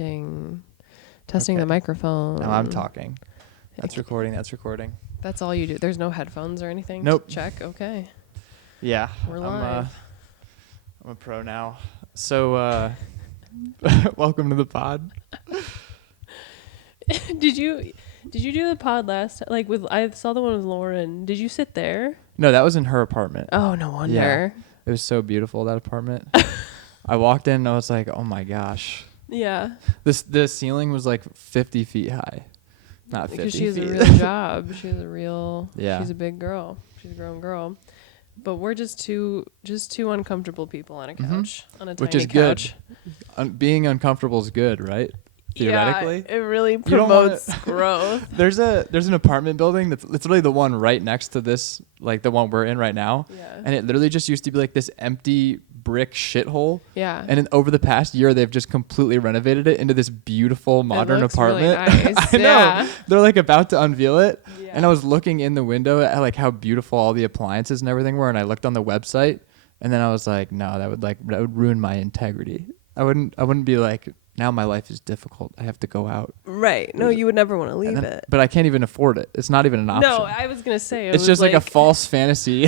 Testing Okay. the microphone. Now I'm talking. That's recording. That's all you do. There's no headphones or anything? Nope. To check? Okay. Yeah. We're live. I'm a pro now. So, welcome to the pod. Did you do the pod last? Like I saw the one with Lauren. Did you sit there? No, that was in her apartment. Oh, no wonder. Yeah. It was so beautiful, that apartment. I walked in and I was like, oh my gosh. Yeah. The ceiling was like 50 feet high. Not 50 Because she has feet. a real job. She's a big girl. She's a grown girl. But we're just two uncomfortable people on a couch, on a tiny Which is couch. good. Being uncomfortable is good, right? Theoretically. Yeah, it really promotes growth. There's an apartment building that's literally the one right next to this, like the one we're in right now. Yeah. And it literally just used to be like this empty brick shithole. Yeah. And over the past year, they've just completely renovated it into this beautiful modern apartment. Really nice. I know. Yeah. They're like about to unveil it. Yeah. And I was looking in the window at like how beautiful all the appliances and everything were. And I looked on the website and then I was like, no, that would ruin my integrity. I wouldn't be like, now my life is difficult. I have to go out. Right. No, you would never want to leave it. But I can't even afford it. It's not even an option. No, I was going to say. It's just like a false fantasy.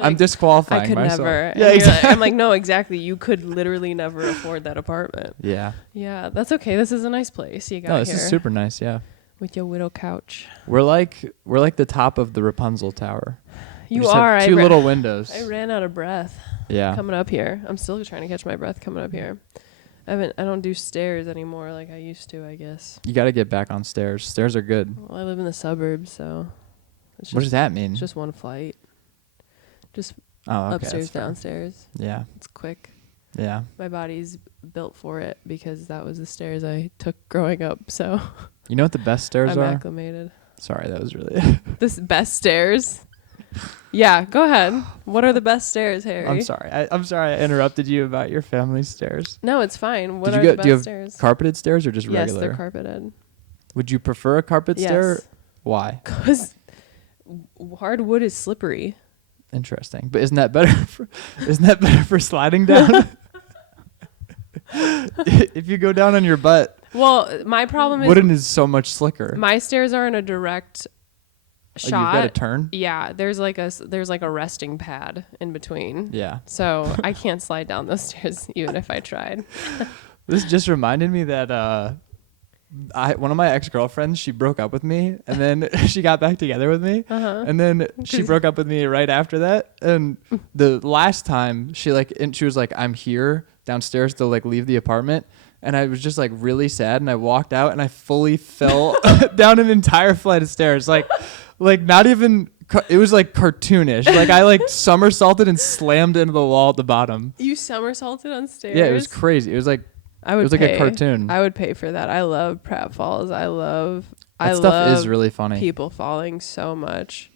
I'm disqualifying I could myself. never. Yeah, exactly. I'm like, no, exactly. You could literally never afford that apartment. Yeah. Yeah, that's okay. This is a nice place. You got No, this here is super nice. Yeah. with your widow couch. We're like the top of the Rapunzel Tower. We You just have are. two little windows. I ran out of breath. Yeah. Coming up here. I'm still trying to catch my breath coming up here. I don't do stairs anymore like I used to, I guess. You got to get back on stairs. Stairs are good. Well, I live in the suburbs, so it's What does that mean? It's just one flight. Just okay, upstairs, that's fair. downstairs. Yeah. It's quick. Yeah. My body's built for it because that was the stairs I took growing up, so You know what the best stairs I'm are? acclimated. Sorry, that was really... This best stairs? Yeah, go ahead. What are the best stairs, Harry? I'm sorry. I'm sorry I interrupted you about your family's stairs. No, it's fine. What Did are you the go, do you best have stairs? carpeted stairs or just Yes, regular? they're carpeted. Would you prefer a carpet stair? Yes. Why? Because hardwood is slippery. Interesting. But isn't that better for sliding down? If you go down on your butt, Well, my problem is wooden is so much slicker. my stairs are in a direct shot. You've got to turn? Yeah, there's like a resting pad in between. Yeah. So I can't slide down those stairs even if I tried. This just reminded me that one of my ex-girlfriends, she broke up with me and then she got back together with me. And then she broke up with me right after that. And the last time she was like, I'm here downstairs to like leave the apartment. And I was just like really sad. And I walked out and I fully fell down an entire flight of stairs. Like not even, it was like cartoonish. Like I like somersaulted and slammed into the wall at the bottom. You somersaulted on stairs? Yeah, it was crazy. It was like, it was like a cartoon. I would pay for that. I love pratfalls. I love stuff is really funny. People falling so much.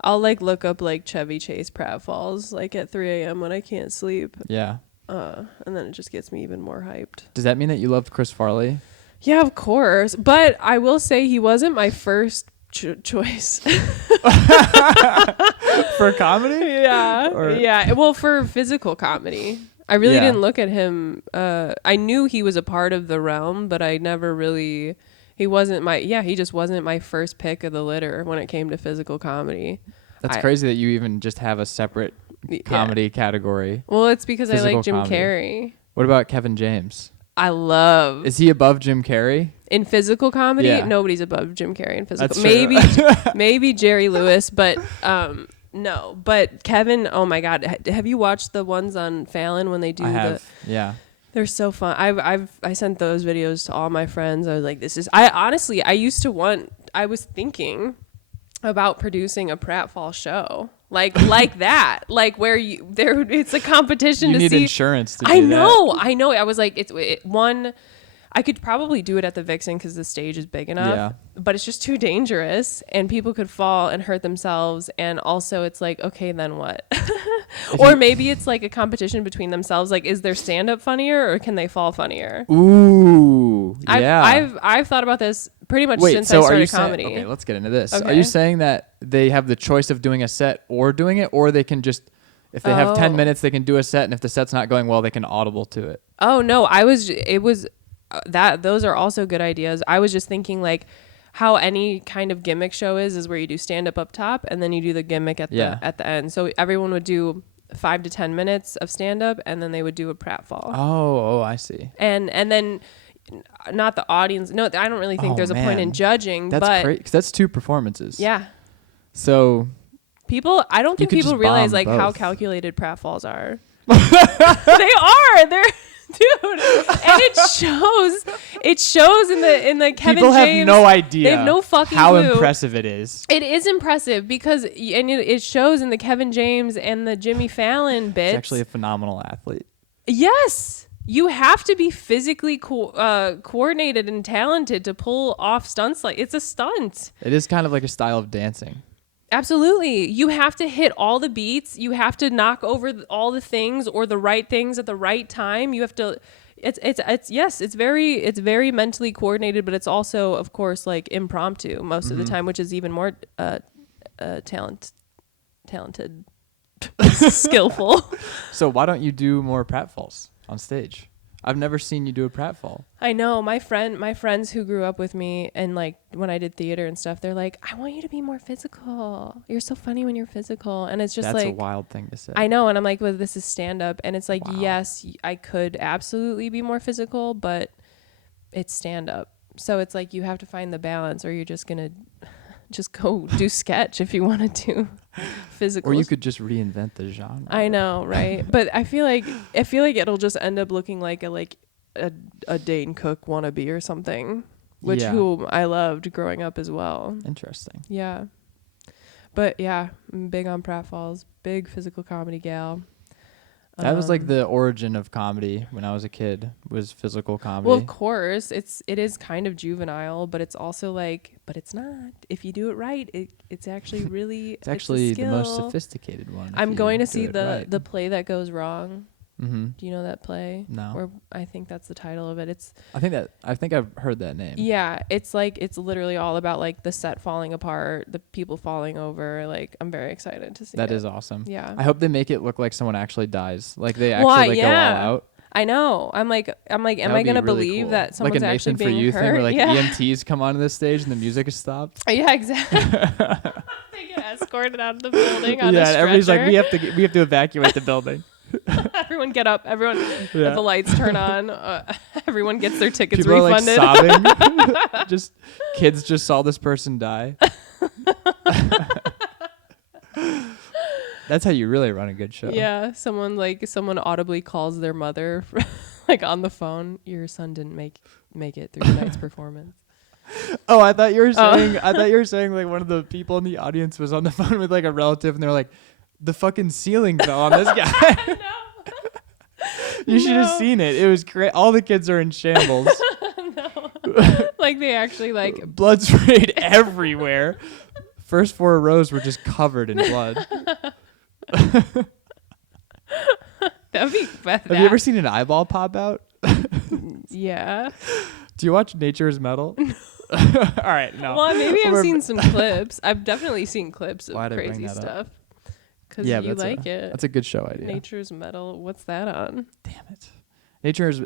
I'll like look up like Chevy Chase pratfalls like at 3 a.m. when I can't sleep. Yeah. And then it just gets me even more hyped. Does that mean that you loved Chris Farley? Yeah, of course. But I will say he wasn't my first choice. For comedy? Yeah. Yeah. Well, for physical comedy. I really didn't look at him. I knew he was a part of the realm, but I never really... he just wasn't my first pick of the litter when it came to physical comedy. That's crazy that you even just have a separate comedy category. Well, it's because I like Jim comedy. Carrey. What about Kevin James? Is he above Jim Carrey? In physical comedy? Yeah. Nobody's above Jim Carrey in physical. That's Maybe Jerry Lewis, but no. But Kevin, oh my God. Have you watched the ones on Fallon when they do Yeah. They're so fun. I sent those videos to all my friends. I was like, I was thinking about producing a pratfall show. Like that. Like where it's a competition you to need see insurance to do I know. I was like, I could probably do it at the Vixen because the stage is big enough, but it's just too dangerous and people could fall and hurt themselves. And also it's like, okay, then what? Or maybe it's like a competition between themselves. Like, is their stand-up funnier or can they fall funnier? Ooh, yeah. I've thought about this pretty much since I started comedy. Okay, let's get into this. Okay. Are you saying that they have the choice of doing a set or doing it, or they can just, if they have 10 minutes, they can do a set, and if the set's not going well, they can audible to it? Oh, no. those are also good ideas. I was just thinking like how any kind of gimmick show is where you do stand up top and then you do the gimmick at the end. So everyone would do 5 to 10 minutes of stand up and then they would do a pratfall. Oh, I see. And then not the audience. No, I don't really think there's a point in judging. That's great because that's 2 performances. Yeah. So I don't think people realize like how calculated pratfalls are. They're dude, and it shows in the Kevin people James. Have no idea. They have no fucking how clue. Impressive it is. It is impressive because it shows in the Kevin James and the Jimmy Fallon bits. He's actually a phenomenal athlete. Yes. You have to be physically coordinated and talented to pull off stunts like it's a stunt. It is kind of like a style of dancing. Absolutely. You have to hit all the beats. You have to knock over all the things or the right things at the right time. You have to it's very mentally coordinated, but it's also of course like impromptu most of the time, which is even more talented skillful. So why don't you do more pratfalls on stage? I've never seen you do a pratfall. I know my friends who grew up with me and like when I did theater and stuff, they're like, I want you to be more physical. You're so funny when you're physical. And it's just that's like a wild thing to say. I know. And I'm like, well, this is stand up. And it's like, wow. Yes, I could absolutely be more physical, but it's stand up. So it's like, you have to find the balance or you're just going to just go do sketch if you want to do physical. Or you could just reinvent the genre. I know, right? But I feel like it'll just end up looking like a Dane Cook wannabe or something, which who I loved growing up as well. Interesting. Yeah. But yeah, I'm big on pratfalls, big physical comedy gal. That was like the origin of comedy when I was a kid, was physical comedy. Well, of course, it is kind of juvenile, but it's also like, but it's not. If you do it right, it's actually really it's actually the most sophisticated one. I'm going to see the play that goes wrong. Mm-hmm. Do you know that play? No. Or I think that's the title of it. I think I've heard that name. Yeah, it's literally all about like the set falling apart, the people falling over. Like I'm very excited to see that. That is awesome. Yeah. I hope they make it look like someone actually dies. Like they actually go all out. I know. I'm like, am I gonna believe cool. That someone's like actually being for you hurt? Thing where like EMTs come onto the stage and the music is stopped. Yeah, exactly. They get escorted out of the building on a stretcher. Everybody's like, we have to evacuate the building. Everyone get up. Everyone, if the lights turn on, everyone gets their tickets People refunded. Are like sobbing. Just kids just saw this person die. That's how you really run a good show. Yeah, someone audibly calls their mother, like on the phone. Your son didn't make it through tonight's performance. Oh, I thought you were saying. I thought you were saying like one of the people in the audience was on the phone with like a relative, and they're like, the fucking ceiling fell on this guy. You should have seen it. It was great. All the kids are in shambles. No. Like they actually like blood sprayed everywhere. First 4 rows were just covered in blood. That'd be bad. Have you ever seen an eyeball pop out? Yeah. Do you watch Nature's Metal? All right, no. Well, maybe I've seen some clips. I've definitely seen clips of crazy stuff. Because you like it. That's a good show idea. Nature's Metal. What's that on? Damn it.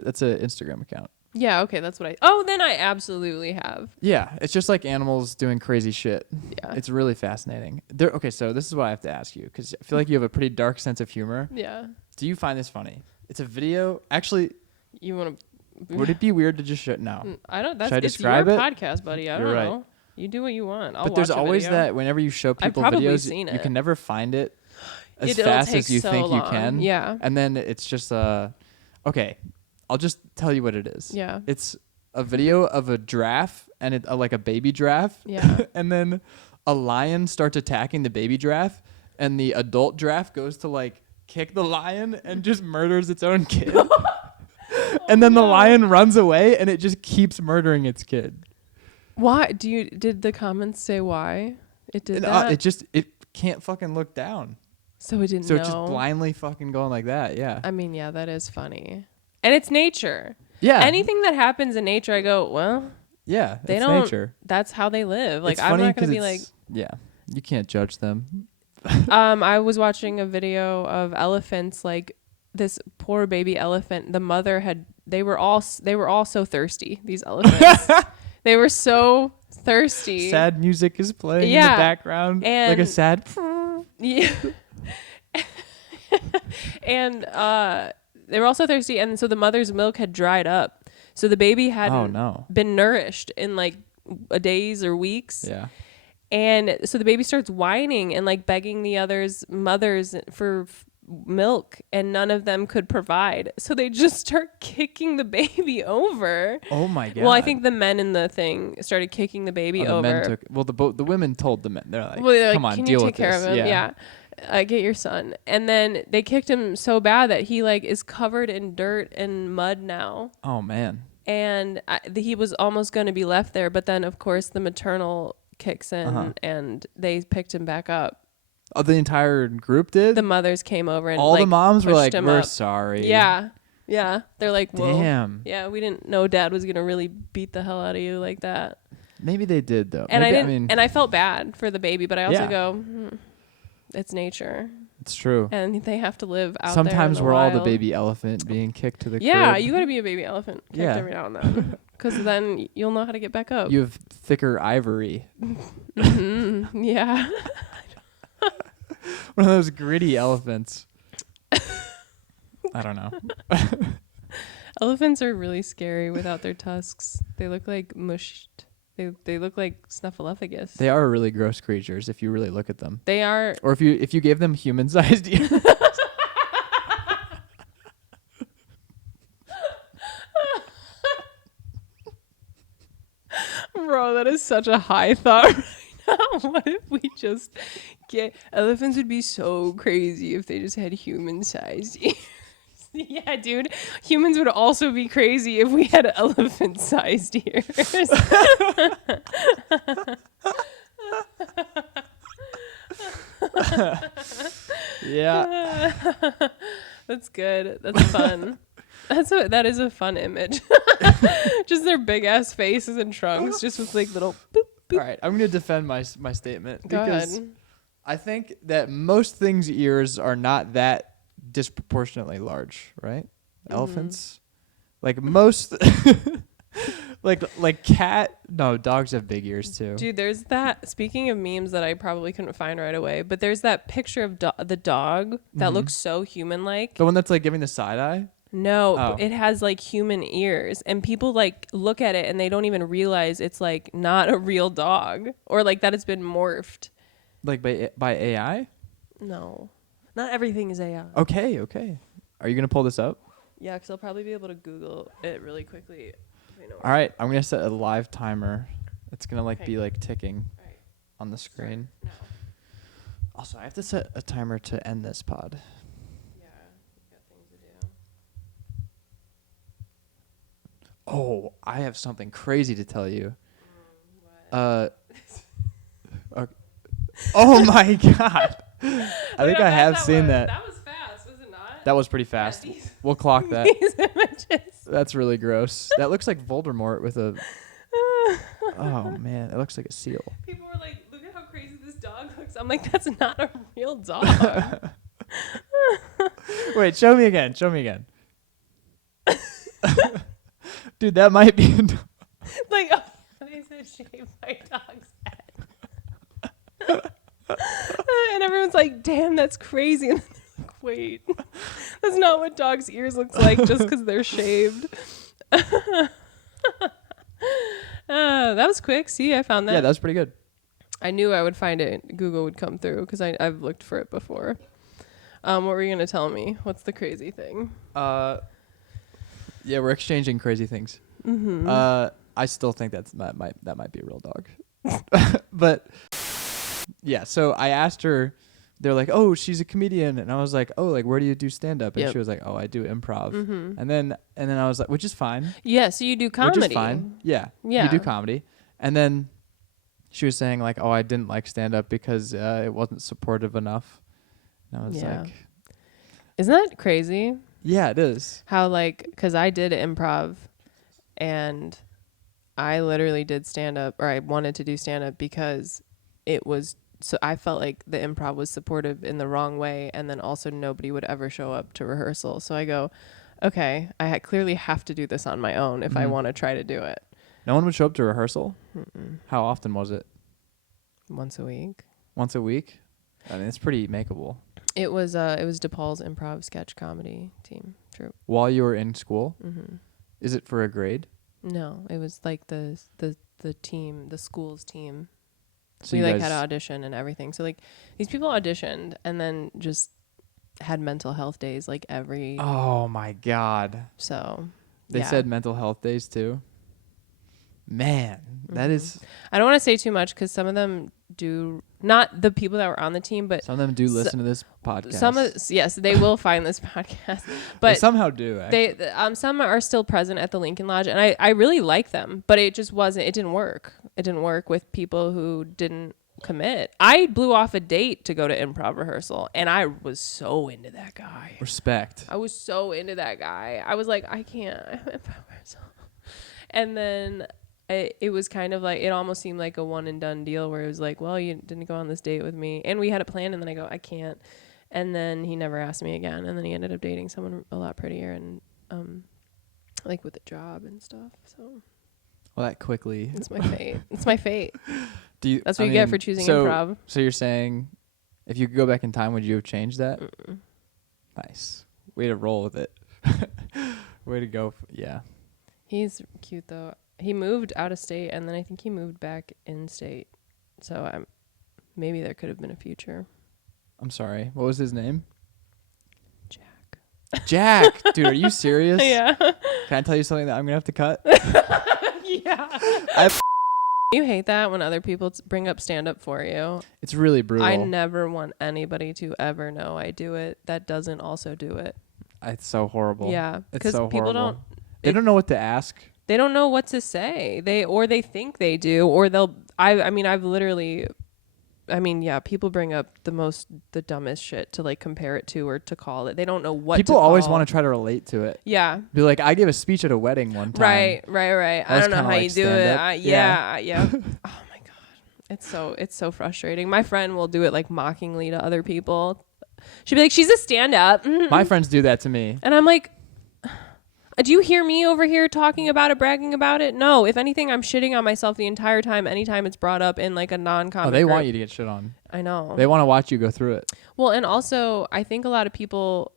That's an Instagram account. Yeah, okay, that's what then I absolutely have. Yeah, it's just like animals doing crazy shit. Yeah. It's really fascinating. Okay, so this is what I have to ask you, because I feel like you have a pretty dark sense of humor. Yeah. Do you find this funny? It's a video. Actually, you want to... Would it be weird to just show... No. I don't... Should I describe it's your podcast, buddy. I don't know. Right. You do what you want. But there's always that whenever you show people videos, you can never find it as fast as you think you can. Yeah. And then it's just okay, I'll just tell you what it is. Yeah. It's a video of a giraffe and like a baby giraffe. Yeah. And then a lion starts attacking the baby giraffe, and the adult giraffe goes to like kick the lion and just murders its own kid. And then the lion runs away and it just keeps murdering its kid. Why did the comments say why it did that? It can't fucking look down. So it didn't So know. it's just blindly fucking going like that. Yeah. I mean, yeah, that is funny. And it's nature. Yeah. Anything that happens in nature, I go, well, yeah, they it's don't, nature. That's how they live. Like, it's I'm not going to be like, yeah, you can't judge them. I was watching a video of elephants, like this poor baby elephant. The mother had they were all so thirsty, these elephants. They were so thirsty. Sad music is playing in the background, and like a sad. Yeah. And they were also thirsty, and so the mother's milk had dried up, so the baby hadn't been nourished in like days or weeks. Yeah. And so the baby starts whining and like begging the others mothers for milk, and none of them could provide, so they just start kicking the baby over. Oh my god. Well, I think the men in the thing started kicking the baby over. The women told the men, they're like, come on, can deal you with take care this. of him? Yeah. Get your son. And then they kicked him so bad that he like is covered in dirt and mud now. Oh man. And he was almost going to be left there, but then of course the maternal kicks in and they picked him back up. Oh, the entire group did? The mothers came over and all the moms were like, we're up. Sorry. Yeah. Yeah. They're like, well, damn. Yeah, we didn't know Dad was going to really beat the hell out of you like that. Maybe they did though. And Maybe, and I felt bad for the baby, but I also go, it's nature. It's true. And they have to live out Sometimes there in the we're wild. all the baby elephant being kicked to the curb. You got to be a baby elephant kicked every now and then. Because then you'll know how to get back up. You have thicker ivory. Yeah. One of those gritty elephants. I don't know. Elephants are really scary without their tusks. They look like mushed. They look like snuffleupagus. They are really gross creatures if you really look at them. They are. Or if you gave them human-sized ears. Bro, that is such a high thought right now. What if we just get... Elephants would be so crazy if they just had human-sized ears. Yeah, dude. Humans would also be crazy if we had elephant-sized ears. Yeah. That's good. That's fun. That is a fun image. Just their big ass faces and trunks, just with like little boop, boop. All right, I'm gonna defend my statement. Go because ahead. I think that most things' ears are not that disproportionately large, right? Elephants, like most, like cat. No, dogs have big ears too. Dude, there's that. Speaking of memes that I probably couldn't find right away, but there's that picture of the dog that looks so human-like. The one that's like giving the side eye. No, it has like human ears, and people like look at it and they don't even realize it's like not a real dog, or like that it's been morphed. Like by AI? No, not everything is AI. Okay. Are you gonna pull this up? Yeah, because I'll probably be able to Google it really quickly. All right, I'm gonna set a live timer. It's gonna be like ticking on the screen. No. Also, I have to set a timer to end this pod. Yeah, you've got things to do. Oh, I have something crazy to tell you. What? Okay. Oh my god! I think I have seen that. That was fast, was it not? That was pretty fast. Yeah, We'll clock that. These images. That's really gross. That looks like Voldemort with a. Oh man, it looks like a seal. People were like, "Look at how crazy this dog looks." I'm like, "That's not a real dog." Wait, show me again. Dude, that might be. Like, they said shave my dog's head. And everyone's like, damn, that's crazy. And then they're like, wait, that's not what dogs' ears looks like just because they're shaved. That was quick. See, I found that. Yeah, that was pretty good. I knew I would find it. Google would come through because I've looked for it before. What were you going to tell me? What's the crazy thing? Yeah, we're exchanging crazy things. Mm-hmm. I still think that might be a real dog. But yeah, so I asked her, they're like, "Oh, she's a comedian." And I was like, "Oh, like where do you do stand up?" And she was like, "Oh, I do improv." Mm-hmm. And then I was like, which is fine. Yeah, so you do comedy. Which is fine. Yeah. Yeah. You do comedy. And then she was saying like, "Oh, I didn't like stand up because it wasn't supportive enough." And I was like, isn't that crazy? Yeah, it is. How because I did improv and I literally did stand up, or I wanted to do stand up because it was, so I felt like the improv was supportive in the wrong way, and then also nobody would ever show up to rehearsal. So I go, okay, clearly have to do this on my own if I want to try to do it. No one would show up to rehearsal? Mm-mm. How often was it? Once a week. Once a week? I mean, it's pretty makeable. It was DePaul's improv sketch comedy team troupe. While you were in school? Mm-hmm. Is it for a grade? No, it was like the team, the school's team. So we you like guys had to audition and everything. So like these people auditioned and then just had mental health days like every. Oh my God. So. They said mental health days too. Man, that is. I don't want to say too much because some of them do, not the people that were on the team, but some of them do listen to this podcast. Yes, they will find this podcast, but they somehow do. Actually. Some are still present at the Lincoln Lodge, and I really like them, but it just wasn't. It didn't work. It didn't work with people who didn't commit. I blew off a date to go to improv rehearsal, and I was so into that guy. Respect. I was so into that guy. I was like, I can't. I have improv rehearsal, and then. It was kind of like, it almost seemed like a one and done deal where it was like, well, you didn't go on this date with me. And we had a plan. And then I go, I can't. And then he never asked me again. And then he ended up dating someone a lot prettier and like with a job and stuff. So. Well, that quickly. It's my fate. It's my fate. That's what I you mean, get for choosing improv. So you're saying if you could go back in time, would you have changed that? Mm-mm. Nice. Way to roll with it. Way to go. Yeah. He's cute though. He moved out of state, and then I think he moved back in state. So maybe there could have been a future. I'm sorry. What was his name? Jack. Jack, dude, are you serious? Yeah. Can I tell you something that I'm gonna have to cut? Yeah. You hate that when other people bring up stand up for you. It's really brutal. I never want anybody to ever know I do it. That doesn't also do it. It's so horrible. Yeah, because so people horrible. They don't know what to ask. They don't know what to say. They think they do, or they'll. People bring up the dumbest shit to like compare it to or to call it. They don't know what. People always want to try to relate to it. Yeah. Be like, I gave a speech at a wedding one time. Right. I don't know how you do it. Yeah. Oh my God, it's so frustrating. My friend will do it like mockingly to other people. She'd be like, "She's a stand-up." Mm-hmm. My friends do that to me, and I'm like. Do you hear me over here talking about it, bragging about it? No. If anything, I'm shitting on myself the entire time, anytime it's brought up in like a non-comic they group. want you to get shit on. I know. They want to watch you go through it. Well, and also, I think a lot of people,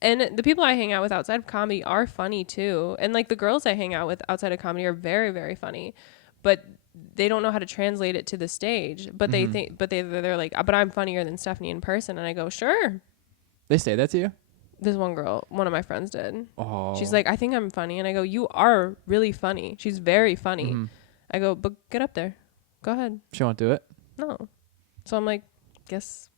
and the people I hang out with outside of comedy are funny too. And like the girls I hang out with outside of comedy are very, very funny. But they don't know how to translate it to the stage. But they think, they're like, but I'm funnier than Stephanie in person. And I go, sure. They say that to you? This one girl, one of my friends did. Oh. She's like, I think I'm funny. And I go, you are really funny. She's very funny. Mm-hmm. I go, but get up there. Go ahead. She won't do it? No. So I'm like, guess.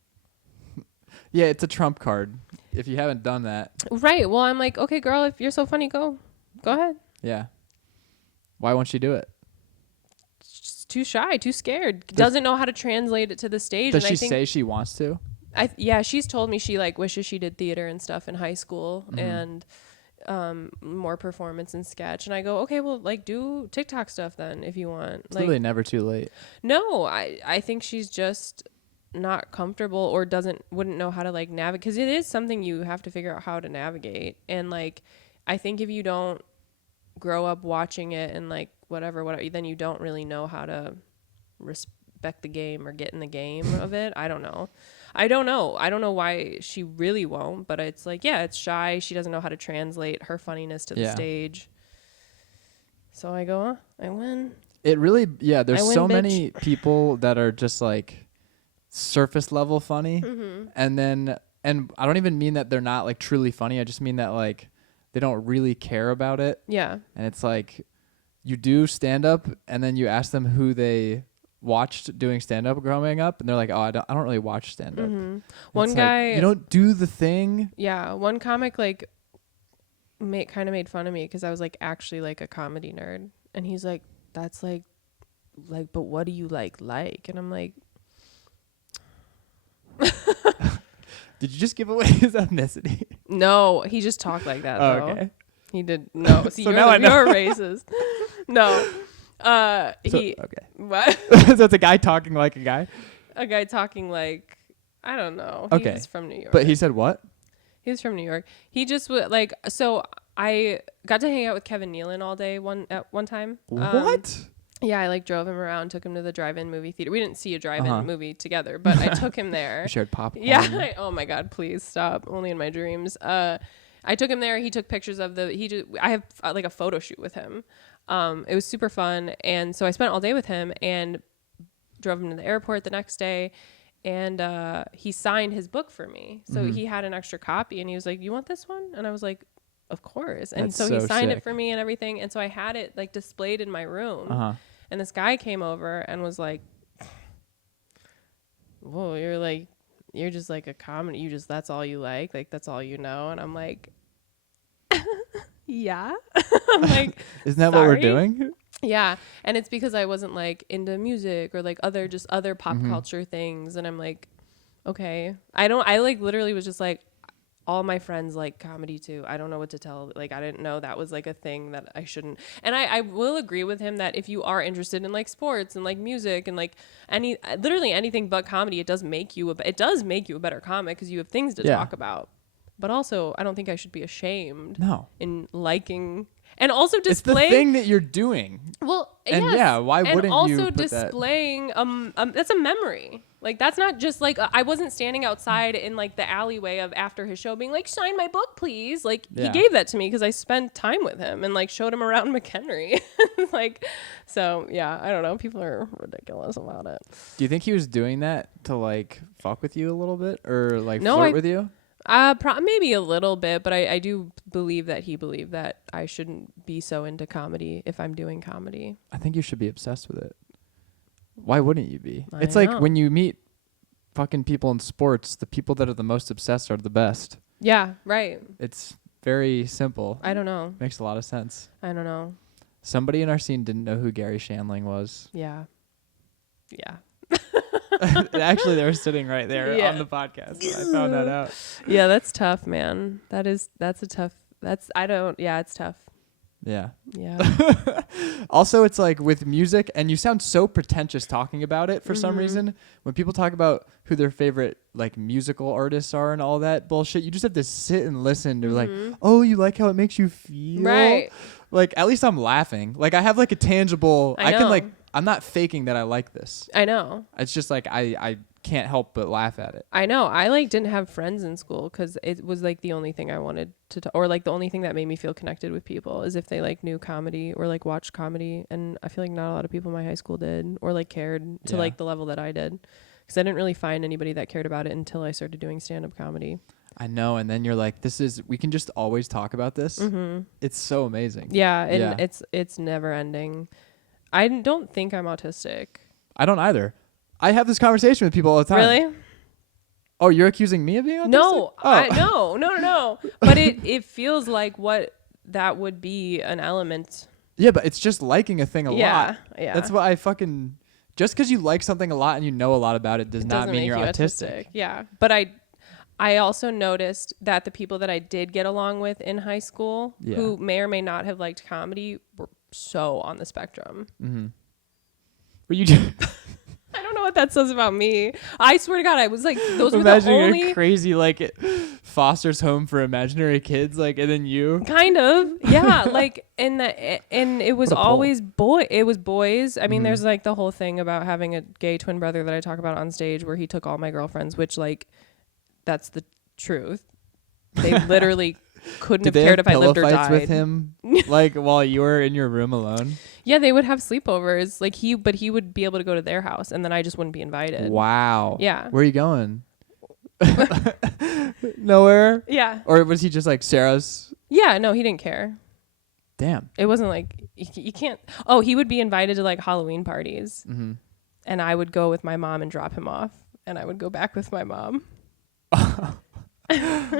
Yeah, it's a trump card if you haven't done that. Right. Well, I'm like, okay, girl, if you're so funny, go ahead. Yeah. Why won't she do it? She's too shy, too scared. Doesn't know how to translate it to the stage. Does she say she wants to? She's told me she like wishes she did theater and stuff in high school and more performance and sketch. And I go, okay, well, like do TikTok stuff then if you want. It's really never too late. No, I think she's just not comfortable or wouldn't know how to like navigate, because it is something you have to figure out how to navigate. And like, I think if you don't grow up watching it and like whatever, then you don't really know how to respect the game or get in the game of it. I don't know why she really won't, but it's like, yeah, it's shy. She doesn't know how to translate her funniness to the stage. So I go, I win. It really, there's so many people that are just like surface level funny. Mm-hmm. And I don't even mean that they're not like truly funny. I just mean that like they don't really care about it. Yeah. And it's like you do stand up and then you ask them who they watched doing stand-up growing up, and they're like, oh, I don't really watch stand-up. Mm-hmm. One guy, like, you don't do the thing. Yeah, one comic like kind of made fun of me because I was like actually like a comedy nerd, and he's like, that's like but what do you like? And I'm like, did you just give away his ethnicity? No, he just talked like that. Oh, though. okay. He did no. See, so you're racist. No. Okay. What? So it's a guy talking like a guy? A guy talking like, I don't know. Okay. He's from New York. But he said what? He was from New York. He just would like, so I got to hang out with Kevin Nealon all day at one time. What? Yeah, I like drove him around, took him to the drive-in movie theater. We didn't see a drive-in movie together, but I took him there. You shared popcorn. Yeah. Oh my God, please stop. Only in my dreams. I took him there. He took pictures of I have like a photo shoot with him. It was super fun. And so I spent all day with him and drove him to the airport the next day. And he signed his book for me. So he had an extra copy and he was like, "You want this one?" And I was like, "Of course." And That's so he signed sick. it for me and everything. And so I had it like displayed in my room. And this guy came over and was like, "Whoa, you're just like a comedy. That's all you like that's all you know." And I'm like, "Yeah." I'm like, "Isn't that what we're doing?" Yeah. And it's because I wasn't like into music or like other pop culture things. And I'm like, okay. I like literally was just like, all my friends like comedy too. I don't know what to tell. Like, I didn't know that was like a thing that I shouldn't. And I will agree with him that if you are interested in like sports and like music and like literally anything but comedy, it does make you a better comic because you have things to talk about. But also, I don't think I should be ashamed in liking and also displaying. It's the thing that you're doing. Well, and yes. yeah, why wouldn't you? And you also put displaying that's a memory. Like that's not just like I wasn't standing outside in like the alleyway of after his show being like, "Sign my book, please." Like he gave that to me because I spent time with him and like showed him around McHenry. Like, so yeah, I don't know. People are ridiculous about it. Do you think he was doing that to like fuck with you a little bit or like flirt with you? Maybe a little bit, but I do believe that he believed that I shouldn't be so into comedy if I'm doing comedy. I think you should be obsessed with it. Why wouldn't you be? It's like when you meet fucking people in sports, the people that are the most obsessed are the best. Yeah, right. It's very simple. I don't know. Makes a lot of sense. I don't know. Somebody in our scene didn't know who Gary Shandling was. Yeah. Yeah. Actually, they were sitting right there on the podcast when I found that out. Yeah, that's tough, man. It's tough. Yeah. Yeah. Also, it's like with music, and you sound so pretentious talking about it for some reason. When people talk about who their favorite like musical artists are and all that bullshit, you just have to sit and listen to like, "Oh, you like how it makes you feel?" Right. Like at least I'm laughing. Like I have like a tangible. I can like. I'm not faking that I like this. I know. It's just like I can't help but laugh at it. I know. I like didn't have friends in school because it was like the only thing I wanted to or like the only thing that made me feel connected with people is if they like knew comedy or like watched comedy. And I feel like not a lot of people in my high school did or like cared to like the level that I did because I didn't really find anybody that cared about it until I started doing stand-up comedy. I know. And then you're like, we can just always talk about this. It's so amazing. Yeah. And it's never ending. I don't think I'm autistic. I don't either. I have this conversation with people all the time. Really? Oh, you're accusing me of being autistic? No. No. But it feels like what that would be an element. Yeah, but it's just liking a thing a lot. Yeah. That's what I fucking... Just because you like something a lot and you know a lot about it does not mean you're autistic. Yeah. But I also noticed that the people that I did get along with in high school who may or may not have liked comedy were so on the spectrum. Were you... I don't know what that says about me. I swear to God, I was like, those were the only... you're crazy, like, Foster's Home for Imaginary Kids, like, and then you... Kind of, yeah, like, and it was always boys. I mean, there's, like, the whole thing about having a gay twin brother that I talk about on stage where he took all my girlfriends, which, like, that's the truth. They literally... couldn't have cared if I lived or died. Did they have pillow fights with him, like while you were in your room alone? Yeah, they would have sleepovers. Like he would be able to go to their house, and then I just wouldn't be invited. Wow. Yeah. Where are you going? Nowhere. Yeah. Or was he just like Sarah's? Yeah. No, he didn't care. Damn. It wasn't like you can't. Oh, he would be invited to like Halloween parties, and I would go with my mom and drop him off, and I would go back with my mom.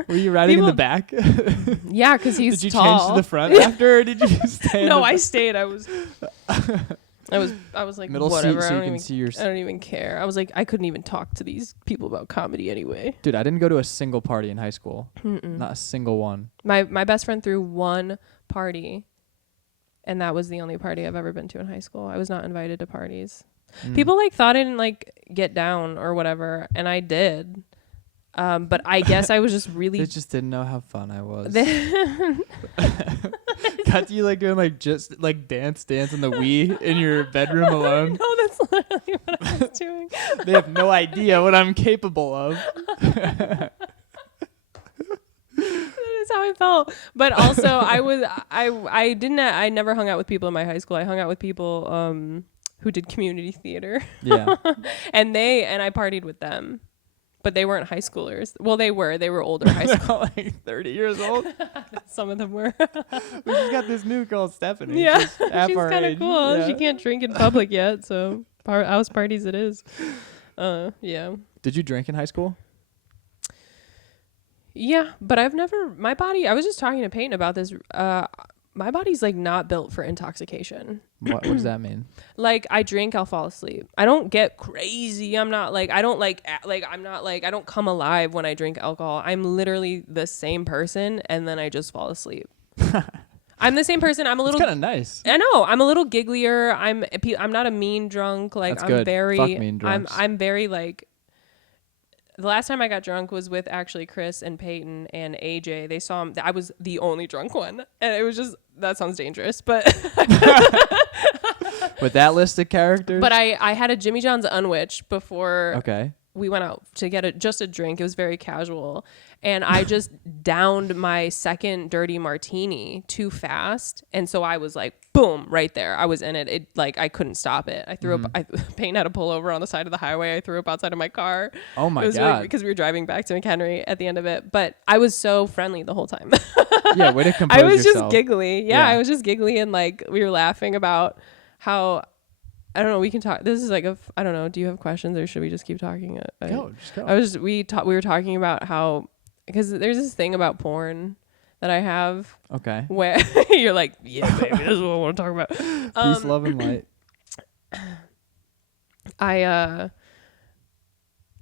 Were you riding in the back? Yeah, because he's Did you tall. change to the front after, or did you stay? No, I stayed. I was like, middle whatever. seat so you can see your... I don't even care. I was like, I couldn't even talk to these people about comedy anyway. Dude, I didn't go to a single party in high school. Not a single one. My best friend threw one party, and that was the only party I've ever been to in high school. I was not invited to parties. People like thought I didn't like get down or whatever, and I did. But I guess I was just really. They just didn't know how fun I was. Got you like doing like just like dance on the Wii in your bedroom alone. No, that's literally what I was doing. They have no idea what I'm capable of. That is how I felt. But also, I never hung out with people in my high school. I hung out with people who did community theater. Yeah. and I partied with them. But they weren't high schoolers. Well, they were older high school. Like 30 years old. Some of them were. We just got this new girl, Stephanie. Yeah, she's kind of cool. Yeah. She can't drink in public yet, so house parties it is. Yeah. Did you drink in high school? Yeah, but I've never. My body. I was just talking to Peyton about this. My body's like not built for intoxication. What does that mean? Like I drink, I'll fall asleep. I don't get crazy. I'm not like I don't come alive when I drink alcohol. I'm literally the same person, and then I just fall asleep. I'm the same person. I'm a little kind of nice. I know. I'm a little gigglier. I'm not a mean drunk. Like That's I'm good. very. Fuck mean drunks. I'm very like. The last time I got drunk was with actually Chris and Peyton and AJ. They saw him. I was the only drunk one, and it was just that sounds dangerous, but. With that list of characters. But I had a Jimmy John's Unwich before. Okay. We went out to get just a drink. It was very casual. And I just downed my second dirty martini too fast. And so I was like, boom, right there. I was in it. It like, I couldn't stop it. I threw up. Peyton had to pull over on the side of the highway. I threw up outside of my car. Oh my God. Because we were driving back to McHenry at the end of it. But I was so friendly the whole time. Yeah, way to compose I was yourself. just giggly. Yeah, I was just giggly. And like, we were laughing about how... I don't know. We can talk. This is like I don't know. Do you have questions or should we just keep talking? Just go. We were talking about how, because there's this thing about porn that I have. Okay. Where you're like, yeah, baby, this is what I want to talk about. Peace, love, and light. I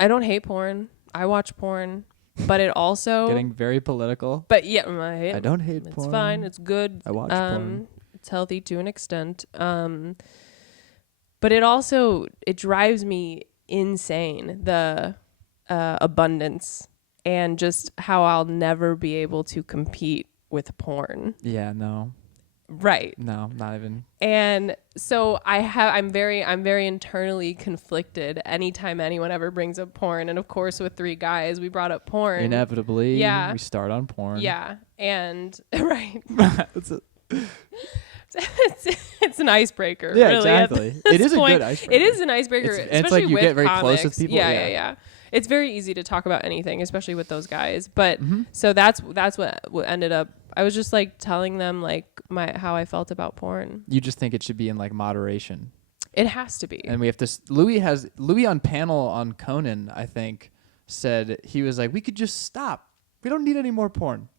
don't hate porn. I watch porn, but it also Getting very political. But yeah, I don't hate porn. It's fine. It's good. I watch porn. It's healthy to an extent. But it drives me insane, the abundance and just how I'll never be able to compete with porn. Yeah, no. Right. No, not even. And so I'm very internally conflicted anytime anyone ever brings up porn. And of course, with three guys, we brought up porn. Inevitably, yeah. We start on porn. Yeah. And right. It's it's an icebreaker. Yeah, really, exactly. It is point. a good icebreaker. It is an icebreaker. It's like you with get very comics. close with people. Yeah. It's very easy to talk about anything, especially with those guys. But so that's what ended up. I was just like telling them like how I felt about porn. You just think it should be in like moderation. It has to be. And we have to. Louis on panel on Conan, I think, said he was like, we could just stop. We don't need any more porn.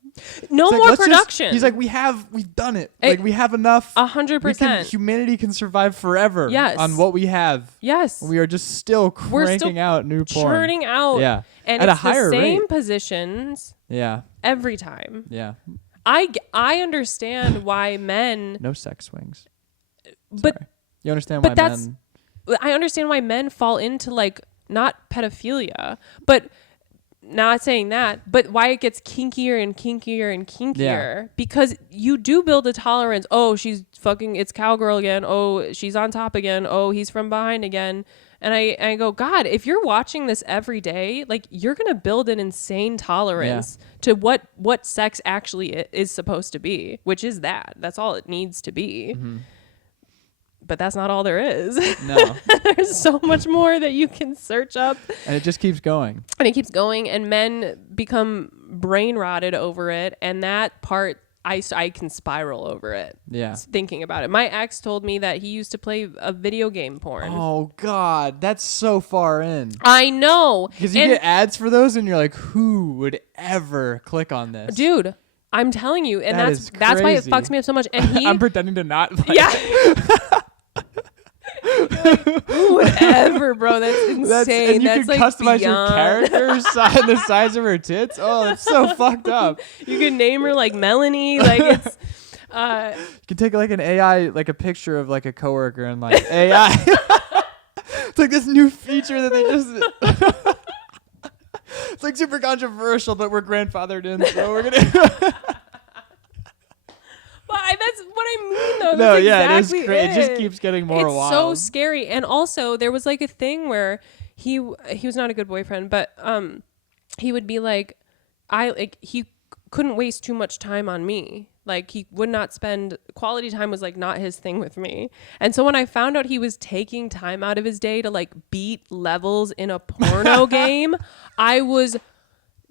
No it's more like, production. He's like, we've done it. Like we have enough. 100%. Humanity can survive forever. Yes. On what we have. Yes. We are just still cranking out new porn. Churning out. Yeah. And at it's a higher the same rate. Positions. Yeah. Every time. Yeah. I understand why men. No sex swings. But Sorry. You understand but why that's, men. I understand why men fall into like not pedophilia, but. Not saying that, but why it gets kinkier and kinkier and kinkier. Yeah. Because you do build a tolerance. Oh, she's fucking, it's cowgirl again. Oh, she's on top again. Oh, he's from behind again. And I go, God, if you're watching this every day, like you're going to build an insane tolerance to what sex actually is supposed to be, which is that. That's all it needs to be. Mm-hmm. But that's not all there is. No. There's so much more that you can search up. And it just keeps going. And it keeps going. And men become brain rotted over it. And that part, I can spiral over it. Yeah. Thinking about it. My ex told me that he used to play a video game porn. Oh, God. That's so far in. I know. Because you get ads for those and you're like, who would ever click on this? Dude. I'm telling you. And that's why it fucks me up so much. And he... I'm pretending to not like Yeah. Like, who would ever, bro? That's insane. And you that's can like customize beyond. your character the size of her tits. Oh, that's so fucked up. You can name her like Melanie. Like it's. You can take like an AI, like a picture of like a coworker and like AI. It's like this new feature that they just. It's like super controversial, but we're grandfathered in, so we're gonna. That's what I mean, though. No, That's yeah, exactly it is great. It just keeps getting more it's wild. so scary. And also, there was like a thing where he was not a good boyfriend, but he would be like, he couldn't waste too much time on me. Like, he would not spend quality time, was like not his thing with me. And so when I found out he was taking time out of his day to like beat levels in a porno game, I was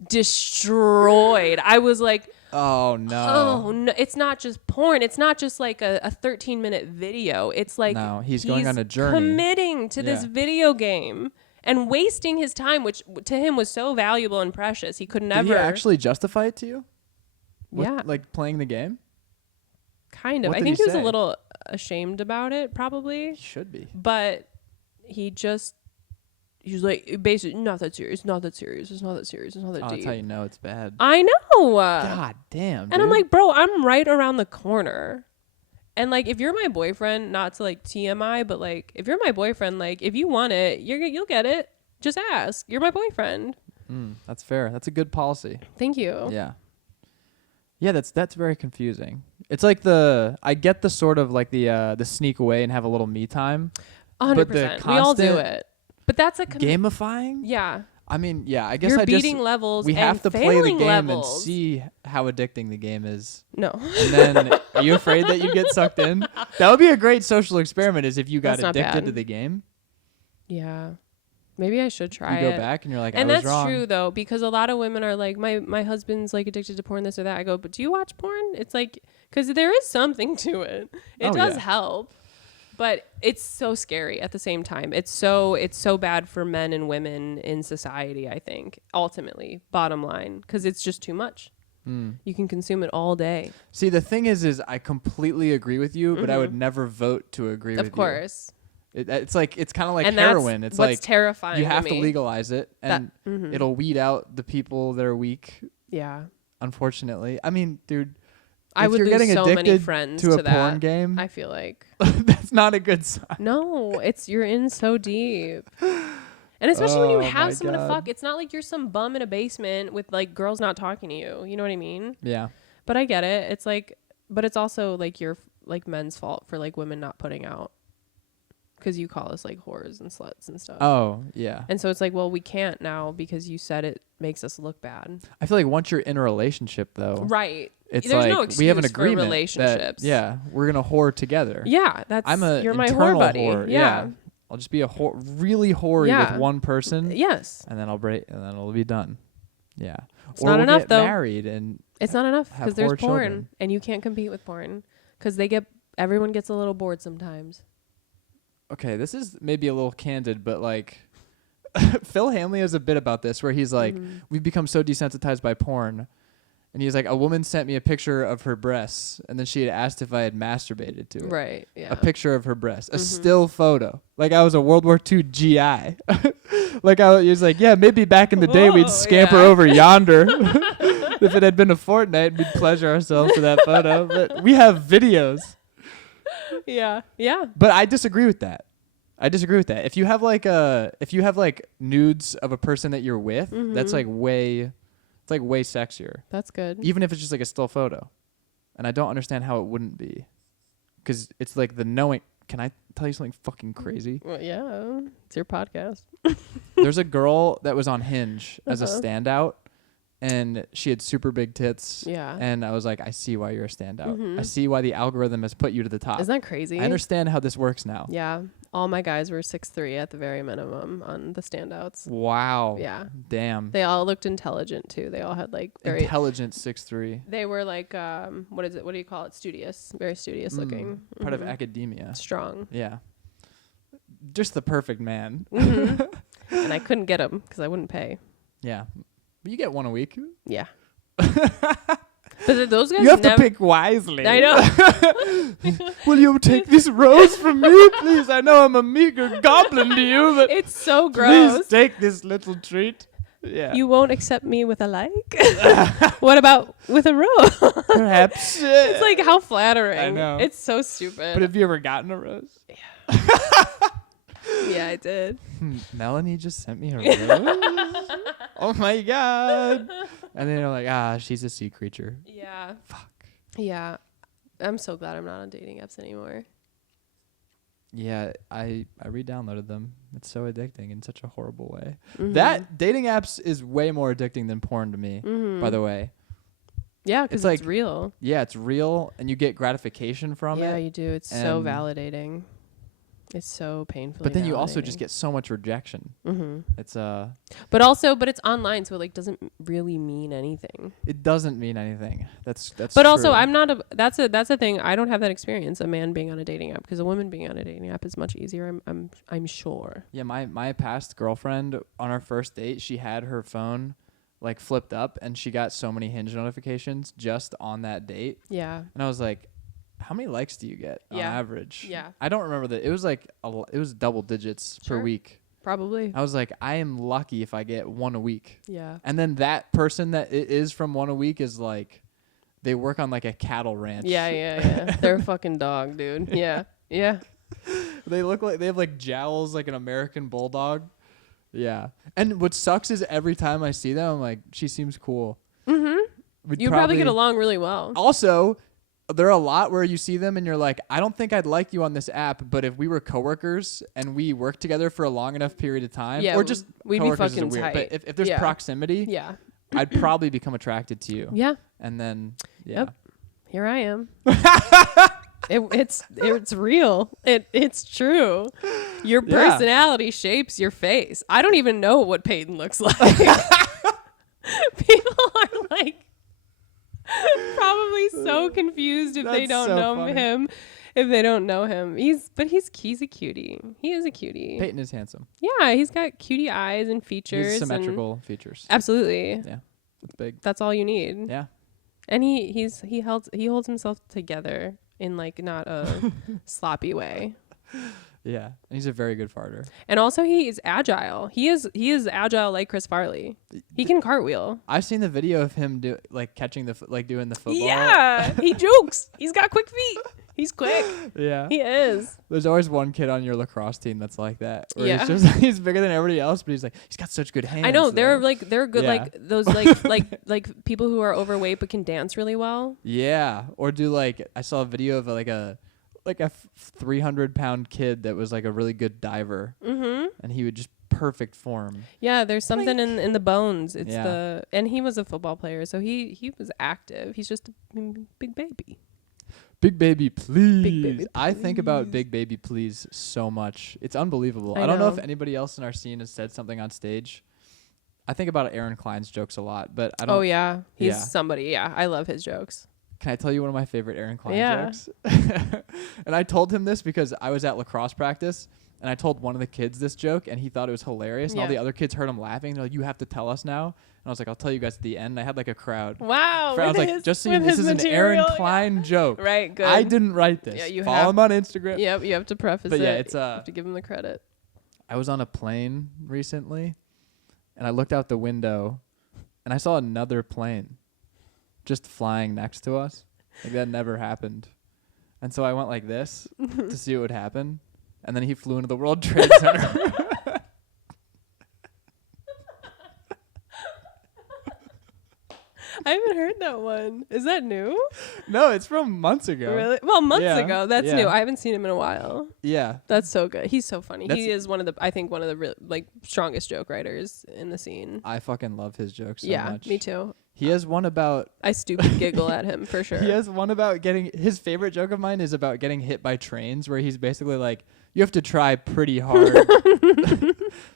destroyed. I was like, oh no, it's not just porn. It's not just like a 13-minute video. It's like, no, he's going on a journey, committing to this video game and wasting his time, which to him was so valuable and precious. He could never. Did he actually justify it to you? Yeah. Like playing the game? Kind of. What I did think he he was a say? little ashamed about it, probably. He should be. But he was like, basically, not that serious. It's not that serious. It's not that serious. It's not that deep. That's how you know it's bad. I know. God damn, dude. And I'm like, bro, I'm right around the corner. And like, if you're my boyfriend, not to like TMI, but like, if you're my boyfriend, like, if you want it, you'll get it. Just ask. You're my boyfriend. That's fair. That's a good policy. Thank you. Yeah. Yeah, that's very confusing. It's like I get the sort of like the sneak away and have a little me time. 100%. We all do it. But that's a gamifying? Yeah. I mean, yeah, I guess you're beating levels. We have to play the game levels. and see how addicting the game is. No. And then, are you afraid that you get sucked in? That would be a great social experiment. Is if you got That's addicted to the game. Yeah. Maybe I should try it. You go back and you're like, and I was that's wrong. true though, because a lot of women are like, my husband's like addicted to porn, this or that. I go, but do you watch porn? It's like, because there is something to it. It does help, but it's so scary at the same time. It's so bad for men and women in society. I think ultimately, bottom line, because it's just too much. You can consume it all day. See, the thing is I completely agree with you, but I would never vote to agree with you. Of course. It's kind of like and heroin. It's what's like terrifying. You have to to me. legalize it, and it'll weed out the people that are weak. Yeah. Unfortunately, I mean, dude, I would you're lose getting so addicted many friends to a that, porn game. I feel like that's not a good sign. No, you're in so deep. And especially when you have someone to fuck, it's not like you're some bum in a basement with like girls not talking to you. You know what I mean? Yeah. But I get it. It's like, but it's also like your like men's fault for like women not putting out. Because you call us like whores and sluts and stuff. Oh, yeah. And so it's like, well, we can't now because you said it makes us look bad. I feel like once you're in a relationship, though. Right. It's There's like no excuse we have an for agreement relationships. that, we're going to whore together. Yeah. You're my whore buddy. Whore. Yeah. I'll just be a really hoary with one person. Yes. And then I'll break, and then it'll be done. Yeah. It's not enough, though. Married and it's not enough because there's porn children. and you can't compete with porn because everyone gets a little bored sometimes. Okay, this is maybe a little candid, but like Phil Hanley has a bit about this where he's like, we've become so desensitized by porn. And he's like, a woman sent me a picture of her breasts, and then she had asked if I had masturbated to it. Right, yeah. A picture of her breasts. A still photo. Like I was a World War II GI. Like he was like, yeah, maybe back in the day we'd scamper over yonder. If it had been a fortnight, we'd pleasure ourselves to that photo. But we have videos. Yeah. Yeah. But I disagree with that. If you have like nudes of a person that you're with, that's like way sexier. That's good. Even if it's just like a still photo. And I don't understand how it wouldn't be. Because it's like the knowing. Can I tell you something fucking crazy? Well, yeah. It's your podcast. There's a girl that was on Hinge as a standout. And she had super big tits. Yeah. And I was like, I see why you're a standout. I see why the algorithm has put you to the top. Isn't that crazy? I understand how this works now. Yeah. All my guys were 6'3" at the very minimum on the standouts. Wow. Yeah. Damn. They all looked intelligent too. They all had like very intelligent 6'3". They were like what is it? What do you call it? Studious. Very studious looking. Part of academia. Strong. Yeah. Just the perfect man. And I couldn't get him because I wouldn't pay. Yeah. But you get one a week. Yeah. But those guys you have to pick wisely. I know. Will you take this rose from me, please? I know I'm a meager goblin to you, but it's so gross. Please take this little treat. Yeah. You won't accept me with a like? What about with a rose? Perhaps. It's like, how flattering. I know. It's so stupid. But have you ever gotten a rose? Yeah, I did. Melanie just sent me a rose. Oh my God. And then you're like, she's a sea creature. Yeah. Fuck. Yeah. I'm so glad I'm not on dating apps anymore. Yeah, I re-downloaded them. It's so addicting in such a horrible way. Mm-hmm. That dating apps is way more addicting than porn to me, by the way. Yeah, because it's real. Yeah, it's real, and you get gratification from it. Yeah, you do. It's so validating. It's so painfully But then you validating. also just get so much rejection. Mm-hmm. It's But it's online, so it like doesn't really mean anything. It doesn't mean anything. That's. But true. also, I'm not a. That's a thing. I don't have that experience. A man being on a dating app, because a woman being on a dating app is much easier. I'm sure. Yeah, my past girlfriend, on our first date, she had her phone like flipped up, and she got so many Hinge notifications just on that date. Yeah. And I was like, how many likes do you get on average? Yeah. I don't remember that. It was like it was double digits per week. Probably. I was like, I am lucky if I get one a week. Yeah. And then that person that it is from one a week is like, they work on like a cattle ranch. Yeah. They're a fucking dog, dude. Yeah. Yeah. They look like they have like jowls like an American bulldog. Yeah. And what sucks is every time I see them, I'm like, she seems cool. Mm-hmm. You probably get along really well. Also, there are a lot where you see them and you're like, I don't think I'd like you on this app, but if we were coworkers and we worked together for a long enough period of time, or just we'd be fucking weird, tight. but if there's proximity, I'd probably become attracted to you. Yeah. And then, Yep. Here I am. It's real. It's true. Your personality shapes your face. I don't even know what Peyton looks like. People are like probably so confused if they don't know him. If they don't know him, he's a cutie. He is a cutie. Peyton is handsome. Yeah, he's got cutie eyes and features. He's symmetrical features. Absolutely. Yeah, that's big. That's all you need. Yeah. And he holds himself together in like not a sloppy way. Yeah, and he's a very good farter. And also he is agile. He is agile like Chris Farley. He can cartwheel. I've seen the video of him catching doing the football. Yeah, he jukes. He's got quick feet. He's quick. Yeah, he is. There's always one kid on your lacrosse team that's like that. Where he's bigger than everybody else, but he's got such good hands. I know they're good like those like people who are overweight but can dance really well. Yeah, or do I saw a video of a 300-pound kid that was like a really good diver, and he would just perfect form. Yeah, there's something in the bones. It's and he was a football player, so he was active. He's just a big baby. Big baby, please. Big baby, please. I think about big baby, please so much. It's unbelievable. I don't know if anybody else in our scene has said something on stage. I think about Aaron Klein's jokes a lot, but I don't. Oh yeah, he's somebody. Yeah, I love his jokes. Can I tell you one of my favorite Aaron Klein jokes? And I told him this because I was at lacrosse practice, and I told one of the kids this joke, and he thought it was hilarious. And all the other kids heard him laughing. They're like, "You have to tell us now." And I was like, "I'll tell you guys at the end." And I had like a crowd. Wow. I was like, "Just so this is an Aaron Klein joke." Right. Good. I didn't write this. Yeah, you follow him on Instagram. Yep. You have to preface but it. Yeah, it's you have to give him the credit. I was on a plane recently, and I looked out the window, and I saw another plane just flying next to us. Like that never happened. And so I went like this to see what would happen. And then he flew into the World Trade Center. I haven't heard that one. Is that new? No, it's from months ago. Really? Well, months ago. That's new. I haven't seen him in a while. Yeah. That's so good. He's so funny. He is one of the strongest joke writers in the scene. I fucking love his jokes so much. Yeah, me too. He has one about... I stupid giggle at him for sure. He has one about getting... His favorite joke of mine is about getting hit by trains, where he's basically like, you have to try pretty hard